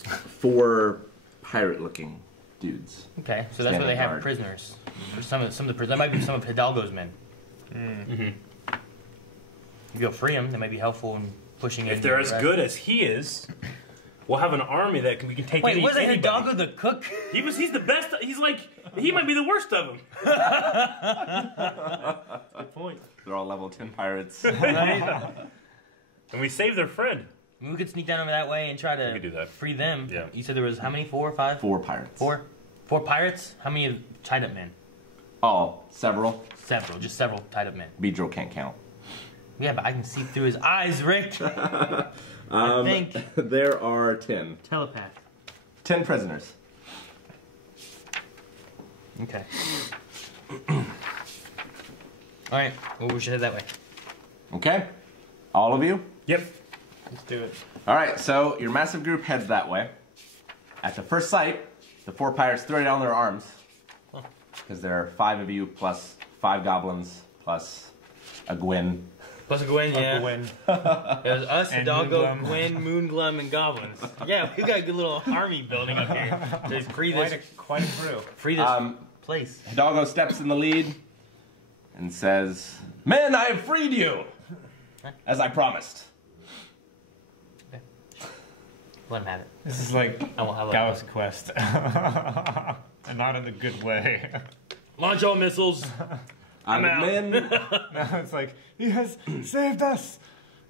4 pirate-looking dudes. Okay, so that's where they Standing have guard. prisoners. Or some of the prisoners. That might be some of Hidalgo's men. You go free them. That might be helpful in pushing. If in they're the as rest. good as he is, we'll have an army that we can take. Wait, wasn't anybody. Hidalgo the cook? He's the best. He's like he might be the worst of them. Good point. They're all level 10 pirates. Right? And we saved their friend. We could sneak down over that way and try to could do that. free them. Yeah. You said there was how many? 4 or 5? 4 pirates. 4? 4 pirates? How many tied up men? Oh, several. Several. Just several tied up men. Beedrill can't count. Yeah, but I can see through his eyes, Rick. I think. There are 10. Telepath. 10 prisoners. Okay. All right. Well, we should head that way. Okay? All of you? Yep. Let's do it. All right, so your massive group heads that way. At the first sight, the 4 pirates throw down their arms. Because there are 5 of you plus 5 goblins plus a Gwyn. Plus a Gwen, yeah. Win. There's us, And Doggo, Moonglum. Gwen, Moonglum, and Goblins. Yeah, we got a good little army building up here. To free this, Quite a crew. free this place. Hidalgo steps in the lead and says, "Men, I have freed you, as I promised." Let him have it. This is like I won't Galaxy Quest. And not in a good way. Launch all missiles. I'm out. Men, Now it's like, he has saved us!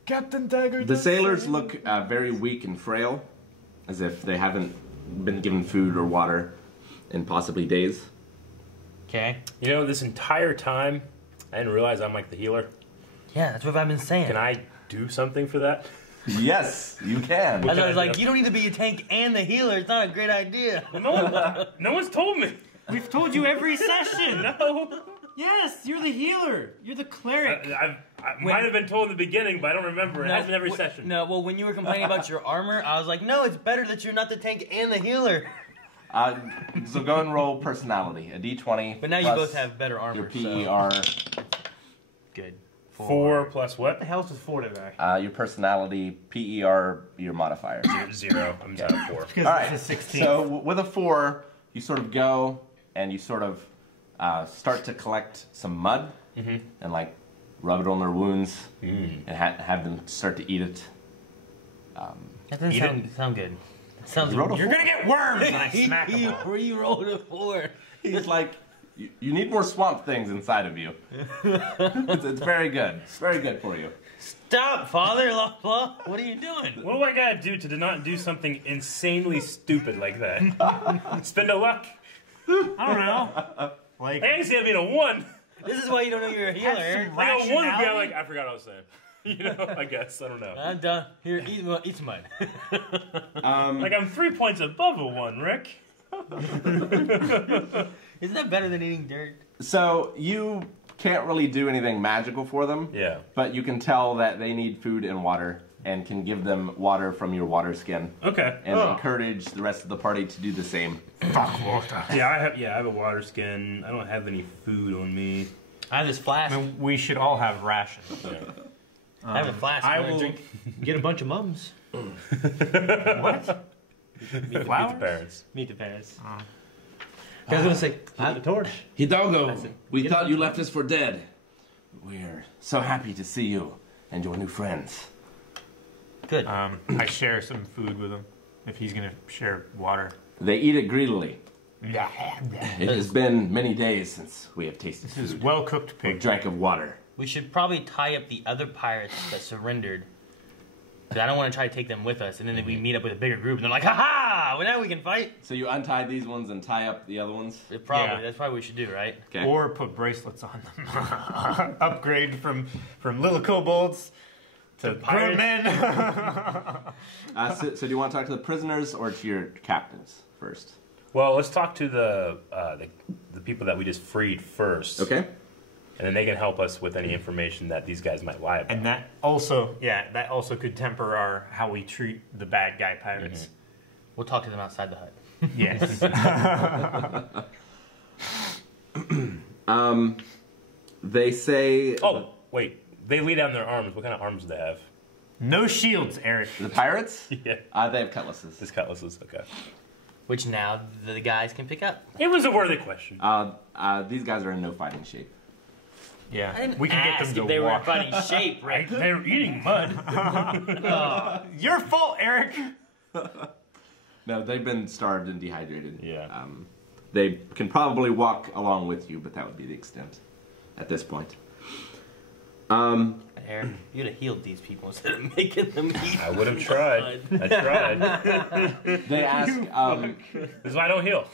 Captain Dagger the does sailors save look very weak and frail, as if they haven't been given food or water in possibly days. Okay. You know, this entire time, I didn't realize I'm like the healer. Yeah, that's what I've been saying. Can I do something for that? Yes, you can. I was I like, do? you don't need to be a tank and the healer. It's not a great idea. No one's told me. We've told you every session! No. Yes, you're the healer! You're the cleric! I might have been told in the beginning, but I don't remember. It hasn't been every w- session. No, well, when you were complaining about your armor, I was like, no, it's better that you're not the tank and the healer. So go and roll personality, a d20. But now you plus both have better your armor. So. PER. Good. 4 plus What what? the hell's with 4 today? Your personality, PER, your modifier. 0. I'm just at 4. Because All right. this is 16. So with a 4, you sort of go and you sort of start to collect some mud and like rub it on their wounds and have them start to eat it. That doesn't sound good. It sounds You rolled a You're 4. gonna get worms! And I smack them all. Where you rolled a 4? He's like, you need more swamp things inside of you. It's very good. It's very good for you. Stop, Father Lachlan. What are you doing? What do I gotta do to not do something insanely stupid like that? Spend a luck? I don't know. Like, I see I mean a 1. This is why you don't know you're a healer. some Like a 1 would be rationality. like, I forgot what I was saying. You know, I guess. I don't know. I'm done. Here, eat some mud. Like I'm 3 points above a 1, Rick. Isn't that better than eating dirt? So you can't really do anything magical for them. Yeah. But you can tell that they need food and water and can give them water from your water skin. Okay. And encourage the rest of the party to do the same. fuck water. Yeah, I have a water skin. I don't have any food on me. I have this flask. I mean, we should all have rations. I have a flask. I You wanna will drink? get a bunch of mums. What? Meet the Flowers? parents. Meet the parents. I was gonna say, I have the torch. Hidalgo, we Get thought it. you left us for dead. We're so happy to see you and your new friends. good. I share some food with him. If he's gonna share water. They eat it greedily. Yeah. It has been many days since we have tasted This is food well-cooked or pig. drank of water. We should probably tie up the other pirates that surrendered. Because I don't want to try to take them with us, and then we meet up with a bigger group, and they're like, "Ha-ha! Well, now we can fight." So you untie these ones and tie up the other ones? Probably. Yeah. That's probably what we should do, right? Okay. Or put bracelets on them. Upgrade from little kobolds to grown pirates. men. So do you want to talk to the prisoners or to your captains first? Well, let's talk to the people that we just freed first. Okay. And then they can help us with any information that these guys might lie about. And that also, that also could temper our how we treat the bad guy pirates. We'll talk to them outside the hut. Yes. They say Oh, wait. They lay down their arms. What kind of arms do they have? No shields, Eric. the pirates? Yeah. They have cutlasses. This cutlasses. Okay. Which now the guys can pick up. It was a worthy question. These guys are in no fighting shape. Yeah, I didn't we can get ask them if to they were in walk. fighting shape, right? They're eating mud. Your fault, Eric. No, they've been starved and dehydrated. Yeah. They can probably walk along with you, but that would be the extent at this point. Eric, you'd have healed these people instead of making them eat. I would have tried. I tried. They ask, This is why I don't heal.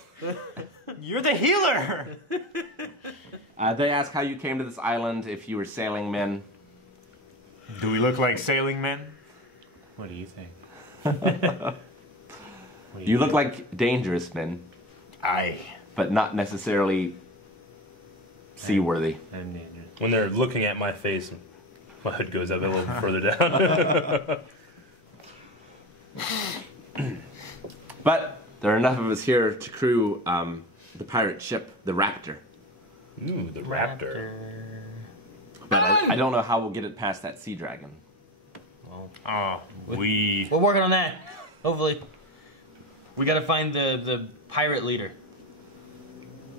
You're the healer. they ask how you came to this island, if you were sailing men. Do we look like sailing men? What do you think? You look like dangerous men, Aye. but not necessarily seaworthy. I'm dangerous. When they're looking at my face, my hood goes up a little further down. But there are enough of us here to crew the pirate ship, the Raptor. Ooh, the raptor. But I don't know how we'll get it past that sea dragon. Oh, We're working on that. Hopefully. We gotta find the pirate leader.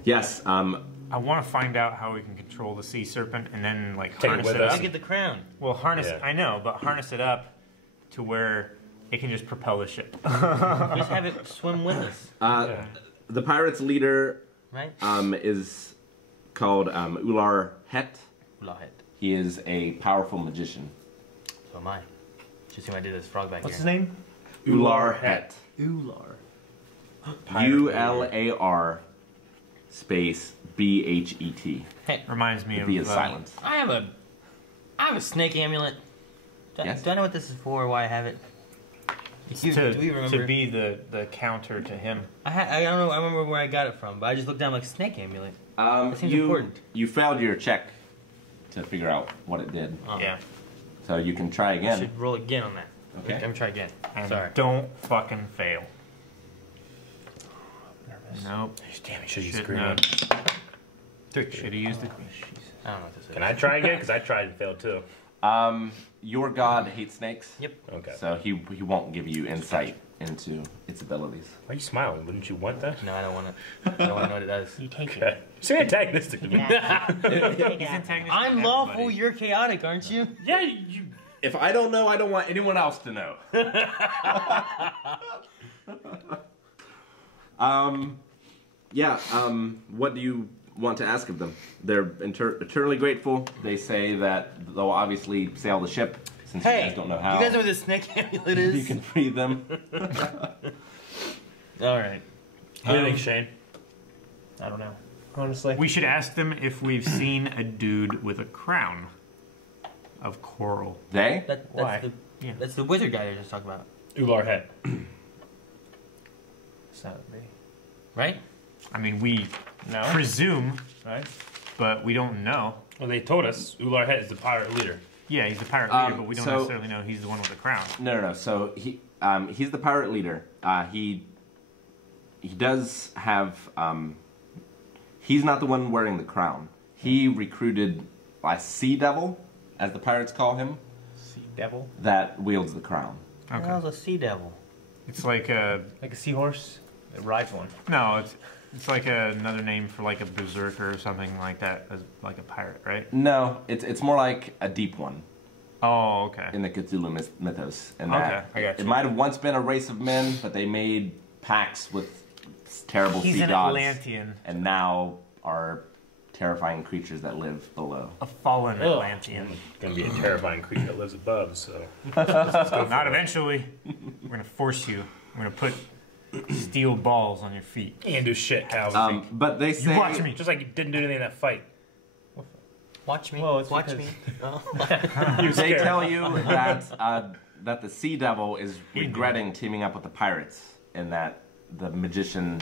Yes, I want to find out how we can control the sea serpent and then like Take it harness with it us. up. Let's get the crown. Well, harness. Yeah. I know, but harness it up to where it can just propel the ship. Just have it swim with us, the pirate's leader right? is called Ular Het. Lahet. He is a powerful magician. So am I. Just see what I did this frog back What's his here. name? Ular Het. Ular. ULAR space BHET. Reminds me The of B is silent. I have a snake amulet. Yes. Do I know what this is for or why I have it? Do we remember? to be the counter to him. I don't know. I remember where I got it from, but I just looked down like snake amulet. That seems important. You failed your check to figure out what it did. Oh. Yeah. So you can try I again. should roll again on that. Okay. Let me try again. And Sorry. don't fucking fail. Nope. Damn, you should use Should green not. one. Should have used the. I don't know what this is. Can I try again? Because I tried and failed too. Your god hates snakes. Yep. Okay. So he won't give you insight into its abilities. Why are you smiling? Wouldn't you want that? No, I don't want to. I don't want to know what it does. You take Okay. You're antagonistic to me. I'm lawful. You're chaotic, aren't you? Yeah, you. If I don't know, I don't want anyone else to know. What do you want to ask of them? They're eternally grateful. They say that they'll obviously sail the ship since you guys don't know how. You guys know what this snake amulet is? You can free them. All right. What do you think, Shane? I don't know. Honestly. We should ask them if we've seen a dude with a crown of coral. They? Why? Yeah. That's the wizard guy I just talked about, Ular Het. It's not me. right? I mean, we No. presume, Right? but we don't know. Well, they told us Ular Het is the pirate leader. Yeah, he's the pirate leader, but we don't so- necessarily know he's the one with the crown. No. So he's the pirate leader. He does have. He's not the one wearing the crown. He recruited a sea devil, as the pirates call him, Sea devil. that wields the crown. What the hell's a sea devil? It's like a Like a seahorse. It rides one. no. It's like another name for like a berserker or something like that, as like a pirate, right? No, it's more like a deep one Oh, okay. in the Cthulhu mythos. And Okay, that I got it you. might have once been a race of men, but they made pacts with terrible He's sea an gods, Atlantean, and now are terrifying creatures that live below. a fallen Ugh. Atlantean. Gonna be a terrifying creature that lives above. So Not eventually. We're gonna force you. We're gonna put steel balls on your feet. you can't do shit, Calvin. But they say You watch me. Just like you didn't do anything in that fight. Watch me. Well, it's Watch because- me. Oh. You They scared. tell you that the sea devil is regretting teaming up with the pirates, and that the magician.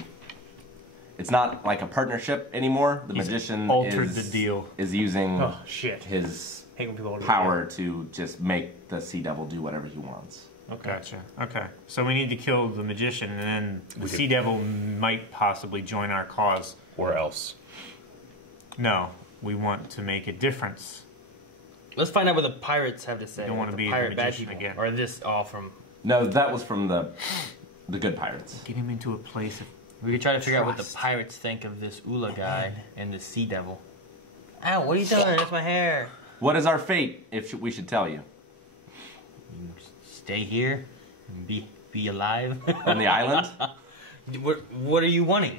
It's not like a partnership anymore. The He's magician altered the deal. is using Oh shit. his Hate when people order power to just make the sea devil do whatever he wants. Gotcha. Okay. So we need to kill the magician, and then the sea devil might possibly join our cause. Or else. No, we want to make a difference. Let's find out what the pirates have to say. Don't like wanna the be the pirate bad magician people. again. Or this all from. No, that was from the good pirates. Get him into a place of. We could try to figure out what the Trust. pirates think of this Ula guy and the sea devil. Ow! What are you doing? That's my hair. What is our fate? If we should tell you You stay here and be alive. on the island. What are you wanting?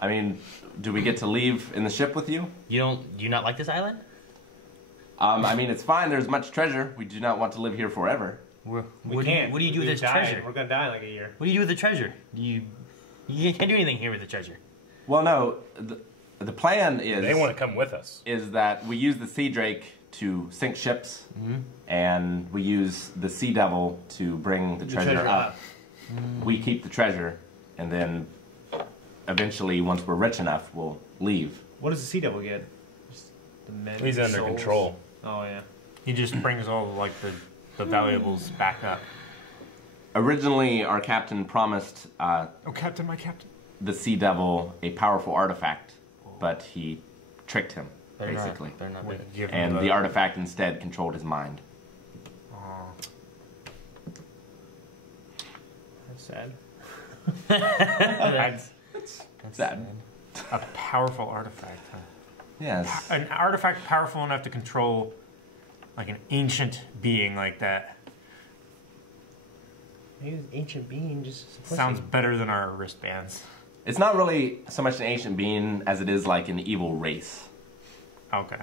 I mean, do we get to leave in the ship with you? Do you not like this island? I mean, it's fine. There's much treasure. We do not want to live here forever. What We do you can't. do you do with We've this died. treasure? We're gonna die in like a year. What do you do with the treasure? You can't do anything here with the treasure. Well, no. The plan They want to come with us. is that we use the sea drake to sink ships, and we use the Sea Devil to bring the treasure up. We keep the treasure, and then eventually, once we're rich enough, we'll leave. What does the Sea Devil get? Just the men. He's under souls? control. Oh yeah. He just brings all like the valuables back up. Originally, our captain promised Oh, Captain, my Captain. the Sea Devil a powerful artifact, but he tricked him, basically. Better not Would be. give him And the artifact instead controlled his mind. Aw. That's sad. That's Sad. a powerful artifact. Huh? Yes. An artifact powerful enough to control like an ancient being like that Maybe an ancient being just sounds better than our wristbands. It's not really so much an ancient being as it is like an evil race. Okay.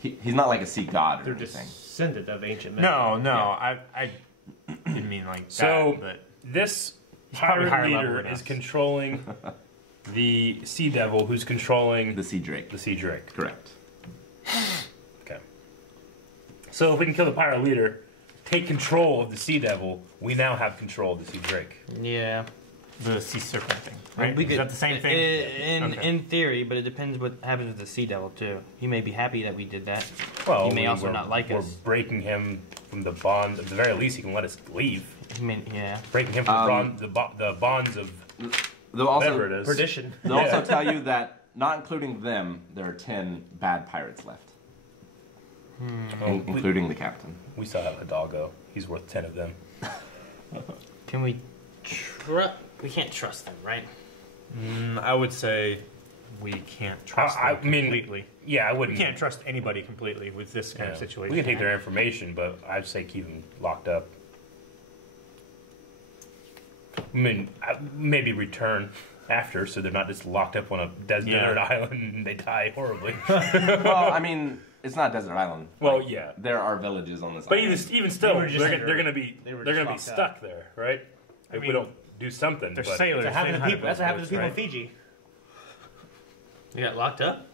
He's not like a sea god or They're anything. descendant of ancient men. No, Yeah. I didn't mean like So that, but this probably pirate higher level leader than is us. controlling the Sea Devil, who's controlling The Sea Drake. the Sea Drake. Correct. Okay. So if we can kill the pirate leader, take control of the Sea Devil, we now have control of the Sea Drake. Yeah. the sea serpent thing, right? We Is could- that the same thing? In theory, but it depends what happens with the Sea Devil too. He may be happy that we did that. Well, He may also we're- not like we're us. breaking him from the bond. At the very least, he can let us leave. He may, yeah. Breaking him from the bonds of They'll whatever it also, is. Perdition. they'll also tell you that, not including them, there are 10 bad pirates left. Well, Including the captain. we still have a doggo. He's worth 10 of them. Can we trust? We can't trust them, right? I would say we can't trust I them mean, completely. Yeah, I We wouldn't. can't trust anybody completely with this kind Yeah. of situation. We can take their information, but I'd say keep them locked up. I mean, maybe return after, so they're not just locked up on a desert island and they die horribly. Well, I mean, it's not a desert island. Well, Like, yeah, there are villages on this but island. even still, They were just they're gonna be they were they're just gonna be locked up. stuck there, right? If we mean, don't do something. They're but sailors. That's what happened to They know how people. That's what happened to people in boats, Fiji. You got locked up?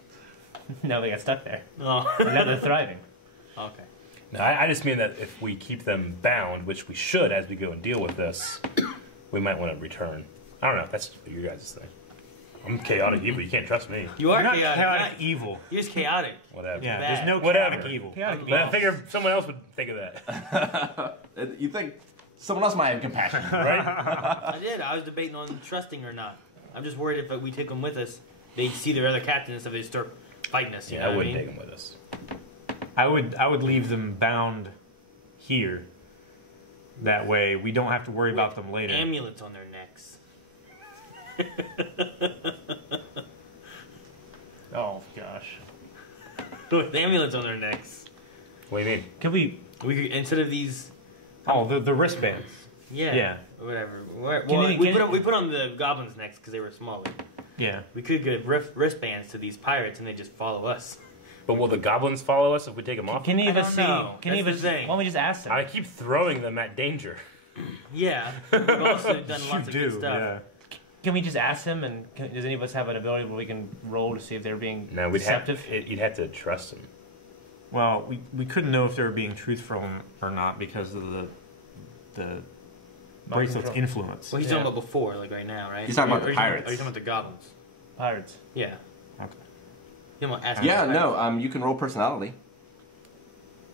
No, they got stuck there. Oh. But now they're thriving. Okay. No, I just mean that if we keep them bound, which we should as we go and deal with this, we might want to return. I don't know. That's your guys' thing. I'm chaotic evil. You can't trust me. You You're are not chaotic. chaotic Not- evil. You're just chaotic. Whatever. Yeah, Bad. there's no Whatever. chaotic evil. Chaotic But I evil. figure someone else would think of that, You think someone else might have compassion. right? I did. I was debating on trusting or not. I'm just worried if we take them with us, they'd see their other captain and stuff. They'd start fighting us. You Yeah, know I what wouldn't mean? take them with us. I would leave them bound here. That way we don't have to worry about them later. Amulets on their necks. Oh gosh. With amulets on their necks. What do you mean? Can we? We could, instead of these. Oh, the wristbands. Yeah. Yeah. Whatever. We put on the goblins' necks because they were smaller. Yeah. We could get wristbands to these pirates and they just follow us. But will the goblins follow us if we take them off? Can you I even don't see? know. Can you That's even? the thing. Why don't we just ask them? I keep throwing them at danger. Yeah. We've also done lots of good stuff. Yeah. Can we just ask them? And does any of us have an ability where we can roll to see if they're being No, we'd have deceptive? you'd have to trust them. Well, we couldn't know if they were being truthful or not because of the bracelet's control. influence. Well, he's Yeah. talking about before, like right now, right? He's talking about Or the you talking- pirates. Are you talking about the goblins? Pirates. Yeah. Okay. You want to ask Yeah, about the no, pirates. you can roll personality.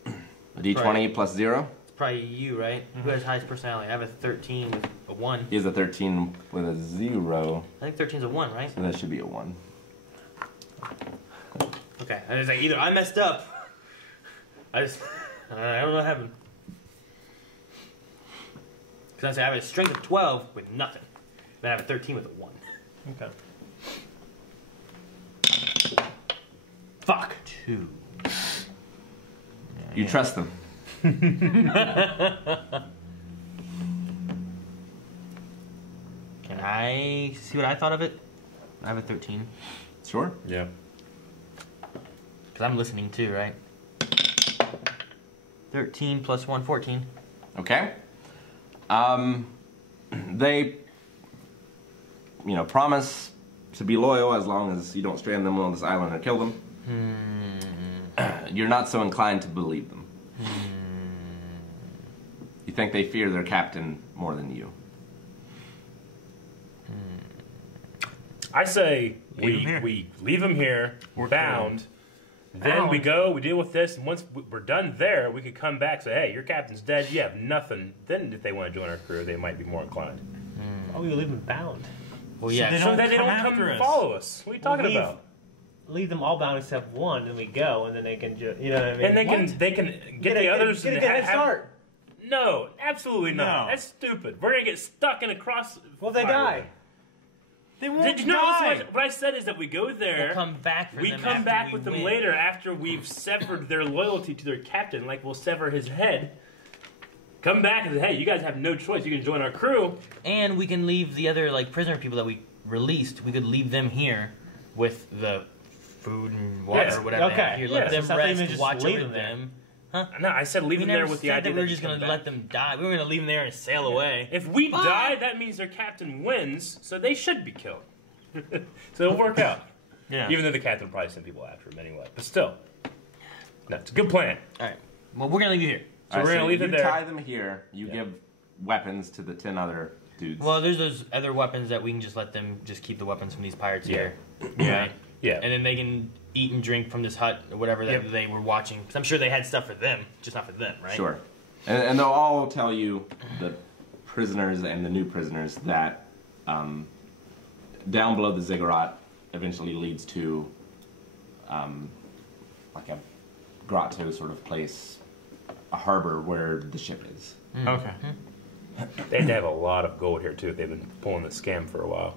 A d20 plus 0 It's probably you, right? Who has highest personality? I have a 13 with a 1. is a 13 with a 0, I think 13's a 1, right? so that should be a 1. Okay. And it's like either I messed up. I don't know what happened. Because I have a strength of 12 with nothing. Then I have a 13 with a 1. Okay. Fuck. 2. You trust them. Can I see what I thought of it? I have a 13. Sure. Yeah. Because I'm listening too, right? 13 plus 1, 14. Okay. They, promise to be loyal as long as you don't strand them on this island or kill them. You're not so inclined to believe them. You think they fear their captain more than you. I say we leave him here. We're bound. Then we go, we deal with this, and once we're done there, we could come back and say, hey, your captain's dead, you have nothing. Then if they want to join our crew, they might be more inclined. Oh, we leave them bound. Well, yeah. So that they don't come and follow us. What are you talking about? Leave them all bound except one, and we go, and then they can you know what I mean? And they can get the others and get a start. No, absolutely not. No. That's stupid. We're going to get stuck in a cross... Well, they die. They won't Did you not die. listen? What I said is that we go there. We'll come back for we them come after back we with them win. later after we've severed their loyalty to their captain, like we'll sever his head. Come back and say, hey, you guys have no choice. You can join our crew. And we can leave the other prisoner people that we released. We could leave them here with the food and water or whatever. Okay. They have here. Let them so I thought you meant rest, just watch leave over them there. them. Huh? No, I said leave We them there never with the said idea that we were they just come going to back. let them die. We were going to leave them there and sail away. If we die, that means their captain wins, so they should be killed. So it'll work out. Yeah. Even though the captain will probably send people after him anyway. But still. No, it's a good plan. All right. Well, we're going to leave you here. So we're going to leave you it there. tie them here. You give weapons to the 10 other dudes. Well, there's those other weapons that we can just let them just keep the weapons from these pirates here. Yeah. Right? Yeah. And then they can eat and drink from this hut or whatever that they were watching. Because I'm sure they had stuff for them, just not for them, right? Sure. And they'll all tell you, the prisoners and the new prisoners, that down below the ziggurat eventually leads to like a grotto sort of place, a harbor where the ship is. Okay. They have a lot of gold here, too. They've been pulling the scam for a while.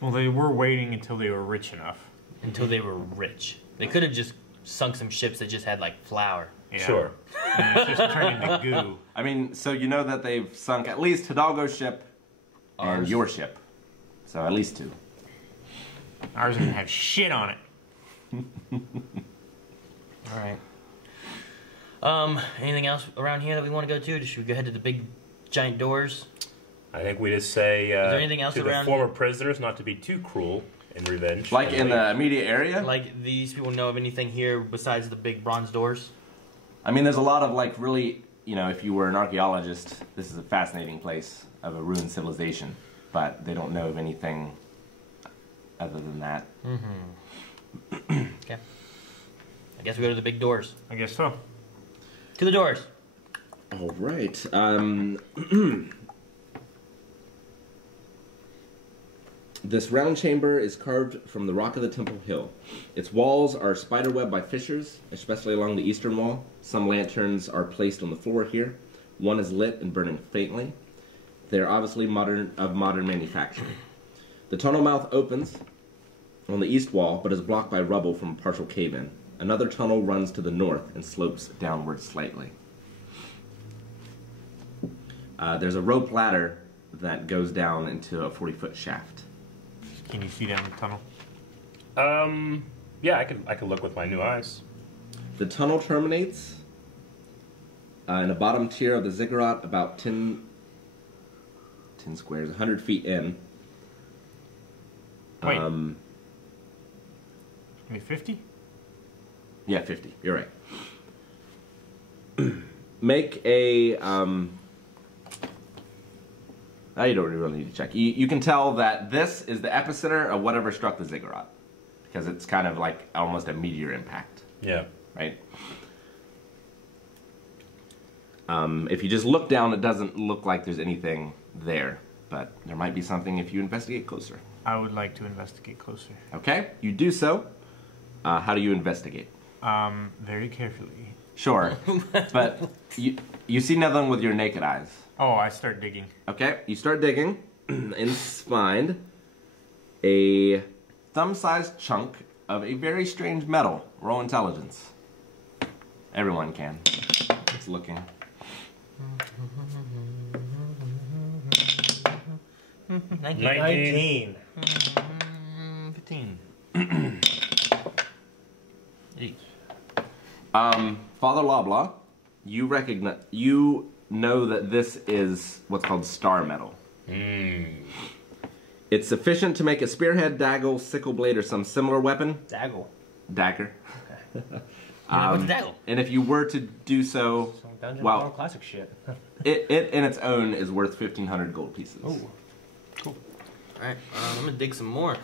Well, they were waiting until they were rich enough. Until they were rich. They could have just sunk some ships that just had, flour. Yeah. Sure. And it's just turned into goo. I mean, so you know that they've sunk at least Hidalgo's ship and Ours. your ship. So at least 2. Ours doesn't have shit on it. All right. Anything else around here that we want to go to? Should we go head to the big, giant doors? I think we just say there anything else to around the former prisoners not to be too cruel in revenge. Like and in leave. the immediate area? Like, these people know of anything here besides the big bronze doors? I mean, there's a lot of really, if you were an archaeologist, this is a fascinating place of a ruined civilization, but they don't know of anything other than that. Okay. I guess we go to the big doors. I guess so. To the doors. All right. This round chamber is carved from the rock of the Temple Hill. Its walls are spiderwebbed by fissures, especially along the eastern wall. Some lanterns are placed on the floor here. One is lit and burning faintly. They are obviously of modern manufacture. The tunnel mouth opens on the east wall, but is blocked by rubble from a partial cave-in. Another tunnel runs to the north and slopes downward slightly. There's a rope ladder that goes down into a 40-foot shaft. Can you see down the tunnel? Yeah, I could look with my new eyes. The tunnel terminates in a bottom tier of the ziggurat, about 10 squares, 100 feet in. Wait. Maybe 50? Yeah, 50. You're right. Make a... you don't really need to check. You can tell that this is the epicenter of whatever struck the ziggurat, because it's kind of like almost a meteor impact, Yeah. right? If you just look down, it doesn't look like there's anything there, but there might be something if you investigate closer. I would like to investigate closer. Okay, you do so. How do you investigate? Very carefully. Sure, but you see nothing with your naked eyes. Oh, I start digging. Okay, you start digging and find a thumb-sized chunk of a very strange metal. Roll intelligence. Everyone can. It's looking. 19. 15. Father Loblaw, you know that this is what's called star metal. It's sufficient to make a spearhead, daggle, sickle blade, or some similar weapon. Daggle. Dagger. What's a dagger? And if you were to do so, Some Dungeon Wow. Crawl classic shit. it in its own is worth 1,500 gold pieces. Ooh. Alright, I'm gonna dig some more.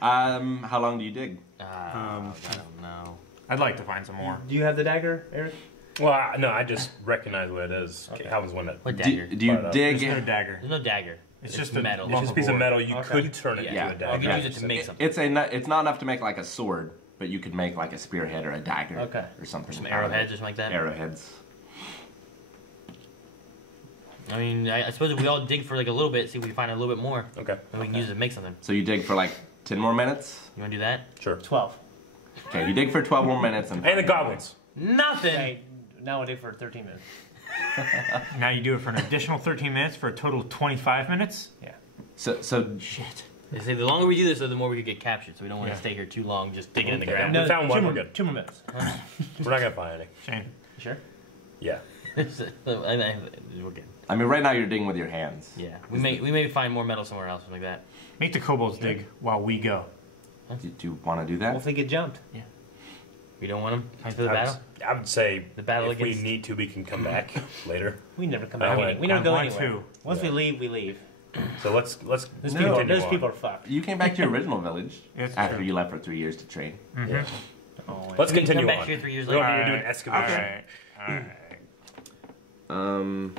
How long do you dig? I don't know. I'd like to find some more. Do you have the dagger, Eric? Well, no, I just recognize what it is. Okay. Calvin's one that. What Do, dagger? do you Fire up. dig? There's no dagger. There's no dagger. It's just a metal. It's just a piece of metal. You Okay. could turn it Yeah. into a You dagger. can use it to make something. It's not enough to make like a sword, but you could make like a spearhead or a dagger, Okay. or something. Some arrowheads or something like that. Arrowheads. I mean, I suppose if we all dig for like a little bit, see if we can find a little bit more, Okay. and we can use it to make something. So you dig for like 10 more minutes. You want to do that? Sure. 12. Okay, you dig for 12 more minutes and. And the goblins. Nothing. Okay, now I dig for 13 minutes. Now you do it for an additional 13 minutes for a total of 25 minutes? Yeah. So Shit. They say the longer we do this, the more we could get captured. So we don't want to Yeah. stay here too long, just digging in the Okay. ground. We found one, two we're more, good. 2 more minutes. We're not gonna find any. Shane. You sure? Yeah. We're good. I mean, right now you're digging with your hands. Yeah, we may find more metal somewhere else, something like that. Make the kobolds dig while we go. Do you want to do Well, that? if they get jumped. We don't want them for the battle. I would say The battle if against- we need to, we can come back later. We never come I back. went- We never I go want anywhere. to. Once Yeah. we leave, we leave. So let's Those, continue those on. people are fucked. You came back to your original village It's after true. you left for 3 years to train. Yeah. Oh, Let's We can continue come back on. here 3 years We don't later. need to do an excavation. Alright. Alright.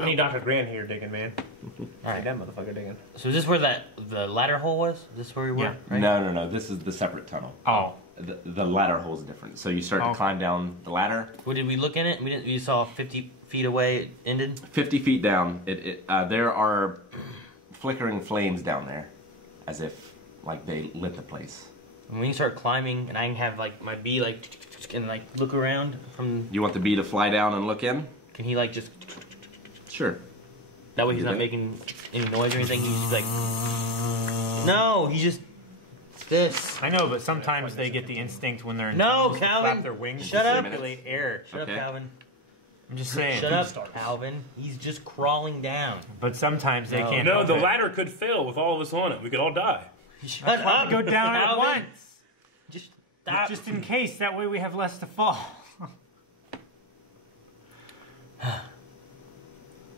I need Dr. Grant here digging, man. Alright. That motherfucker digging. So is this where the ladder hole was? Is this where we were? Yeah. Right? No. This is the separate tunnel. Oh. The ladder hole is different. So you start to Oh. climb down the ladder. What did we look in it? We didn't. We saw 50 feet away. It ended. 50 feet down, there are flickering flames down there, as if like they lit the place. And when you start climbing, and I can have like my bee like and like look around from. You want the bee to fly down and look in? Can he like just? Sure. That way he's Do not that. making any noise or anything. He's just like. No, he's just. This. I know, but sometimes they get the instinct when they're in No, tunnels to Calvin. flap their wings Shut to up. circulate air. Shut Okay. up, Calvin. I'm just saying. Shut up, Calvin. He's just crawling down. But sometimes they No. can't. No, help the it. ladder could fail with all of us on it. We could all die. Shut up. Go down at Calvin. once. Just stop. Just in case. That way we have less to fall.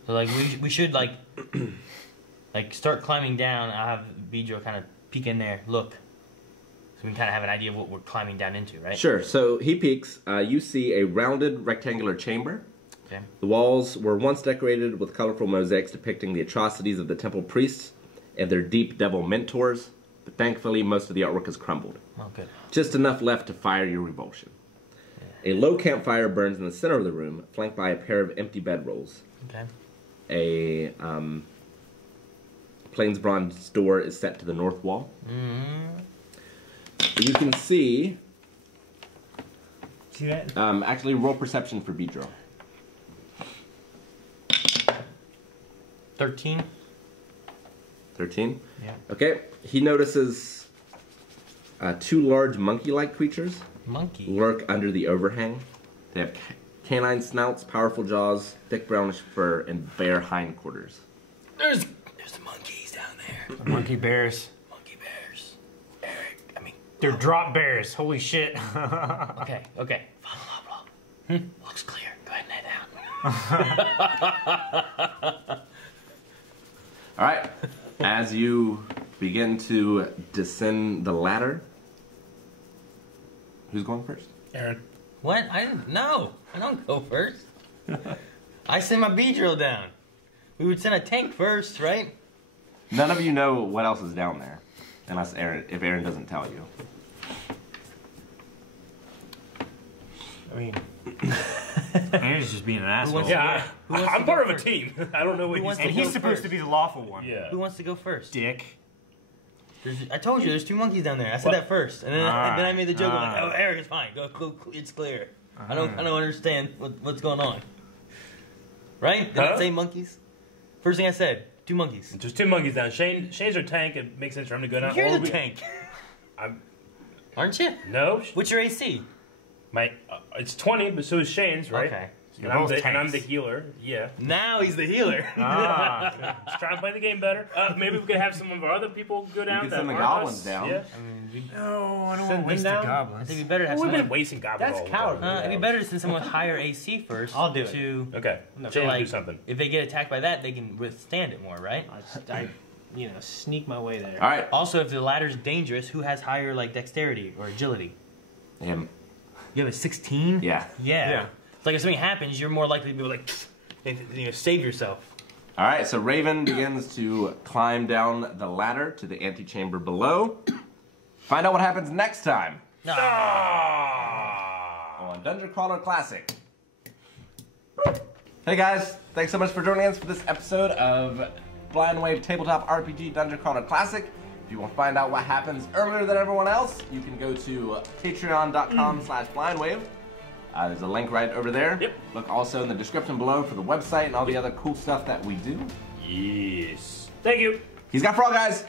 So like we should like like start climbing down. I'll have Vidro kind of peek in there, look, so we can kind of have an idea of what we're climbing down into, right? Sure. So he peeks. You see a rounded rectangular chamber. Okay. The walls were once decorated with colorful mosaics depicting the atrocities of the temple priests and their deep devil mentors, but thankfully most of the artwork has crumbled. Oh, good. Just enough left to fire your revulsion. A low campfire burns in the center of the room, flanked by a pair of empty bedrolls. Okay. A plains bronze door is set to the north wall. You can see, See that? actually roll perception for Bidro. 13. 13? Yeah. Okay, he notices two large monkey-like creatures Monkey. lurk under the overhang. They have canine snouts, powerful jaws, thick brownish fur, and bare hindquarters. There's the monkeys down there. The monkey bears. Monkey bears. Eric, I mean. They're drop bears. Holy shit. Okay. Follow. Looks clear. Go ahead and head out. All right, as you begin to descend the ladder, who's going first? Aaron. What? I didn't know. I don't go first. I send my bee drill down. We would send a tank first, right? None of you know what else is down there, unless if Aaron doesn't tell you. I mean, Aaron's just being an asshole. wants Yeah, Who wants to I'm go part of a first? team. I don't know what Who wants he's And to he's go supposed first? to be the lawful one. Yeah. Who wants to go first? Dick. I told you, there's two monkeys down there. I said What? that first, and then I made the joke. I'm like, oh, Eric, it's fine. Go, it's clear. I don't understand what's going on. Right? Did I Huh? say monkeys? First thing I said, two monkeys. There's two monkeys down. Shane's our tank. It makes sense for him to go down. You're Or the we- tank, I'm, aren't you? no, What's your AC? it's 20, but so is Shane's, right? Okay. And I'm the healer. Yeah. Now he's the healer. Just trying to play the game better. Maybe we could have some of our other people go down. You can send the goblins down. Yeah. No, I don't Send want to waste the them down? goblins. I think it'd be better to have We've been someone. wasting goblins. That's all the cowardly. time. It'd be better to send someone with higher AC first. I'll do it. Okay. So Jane, like, do something. if they get attacked by that, they can withstand it more, right? I sneak my way there. All right. Also, if the ladder's dangerous, who has higher like dexterity or agility? Him. You have a 16. Yeah. Yeah. It's like if something happens, you're more likely to be able to save yourself. All right, so Raven begins to climb down the ladder to the antechamber below. Find out what happens next time on Dungeon Crawler Classic. Hey guys, thanks so much for joining us for this episode of Blind Wave Tabletop RPG Dungeon Crawler Classic. If you want to find out what happens earlier than everyone else, you can go to patreon.com/blindwave. There's a link right over there. Yep. Look also in the description below for the website and all the other cool stuff that we do. Yes. Thank you. He's got Frog Eyes.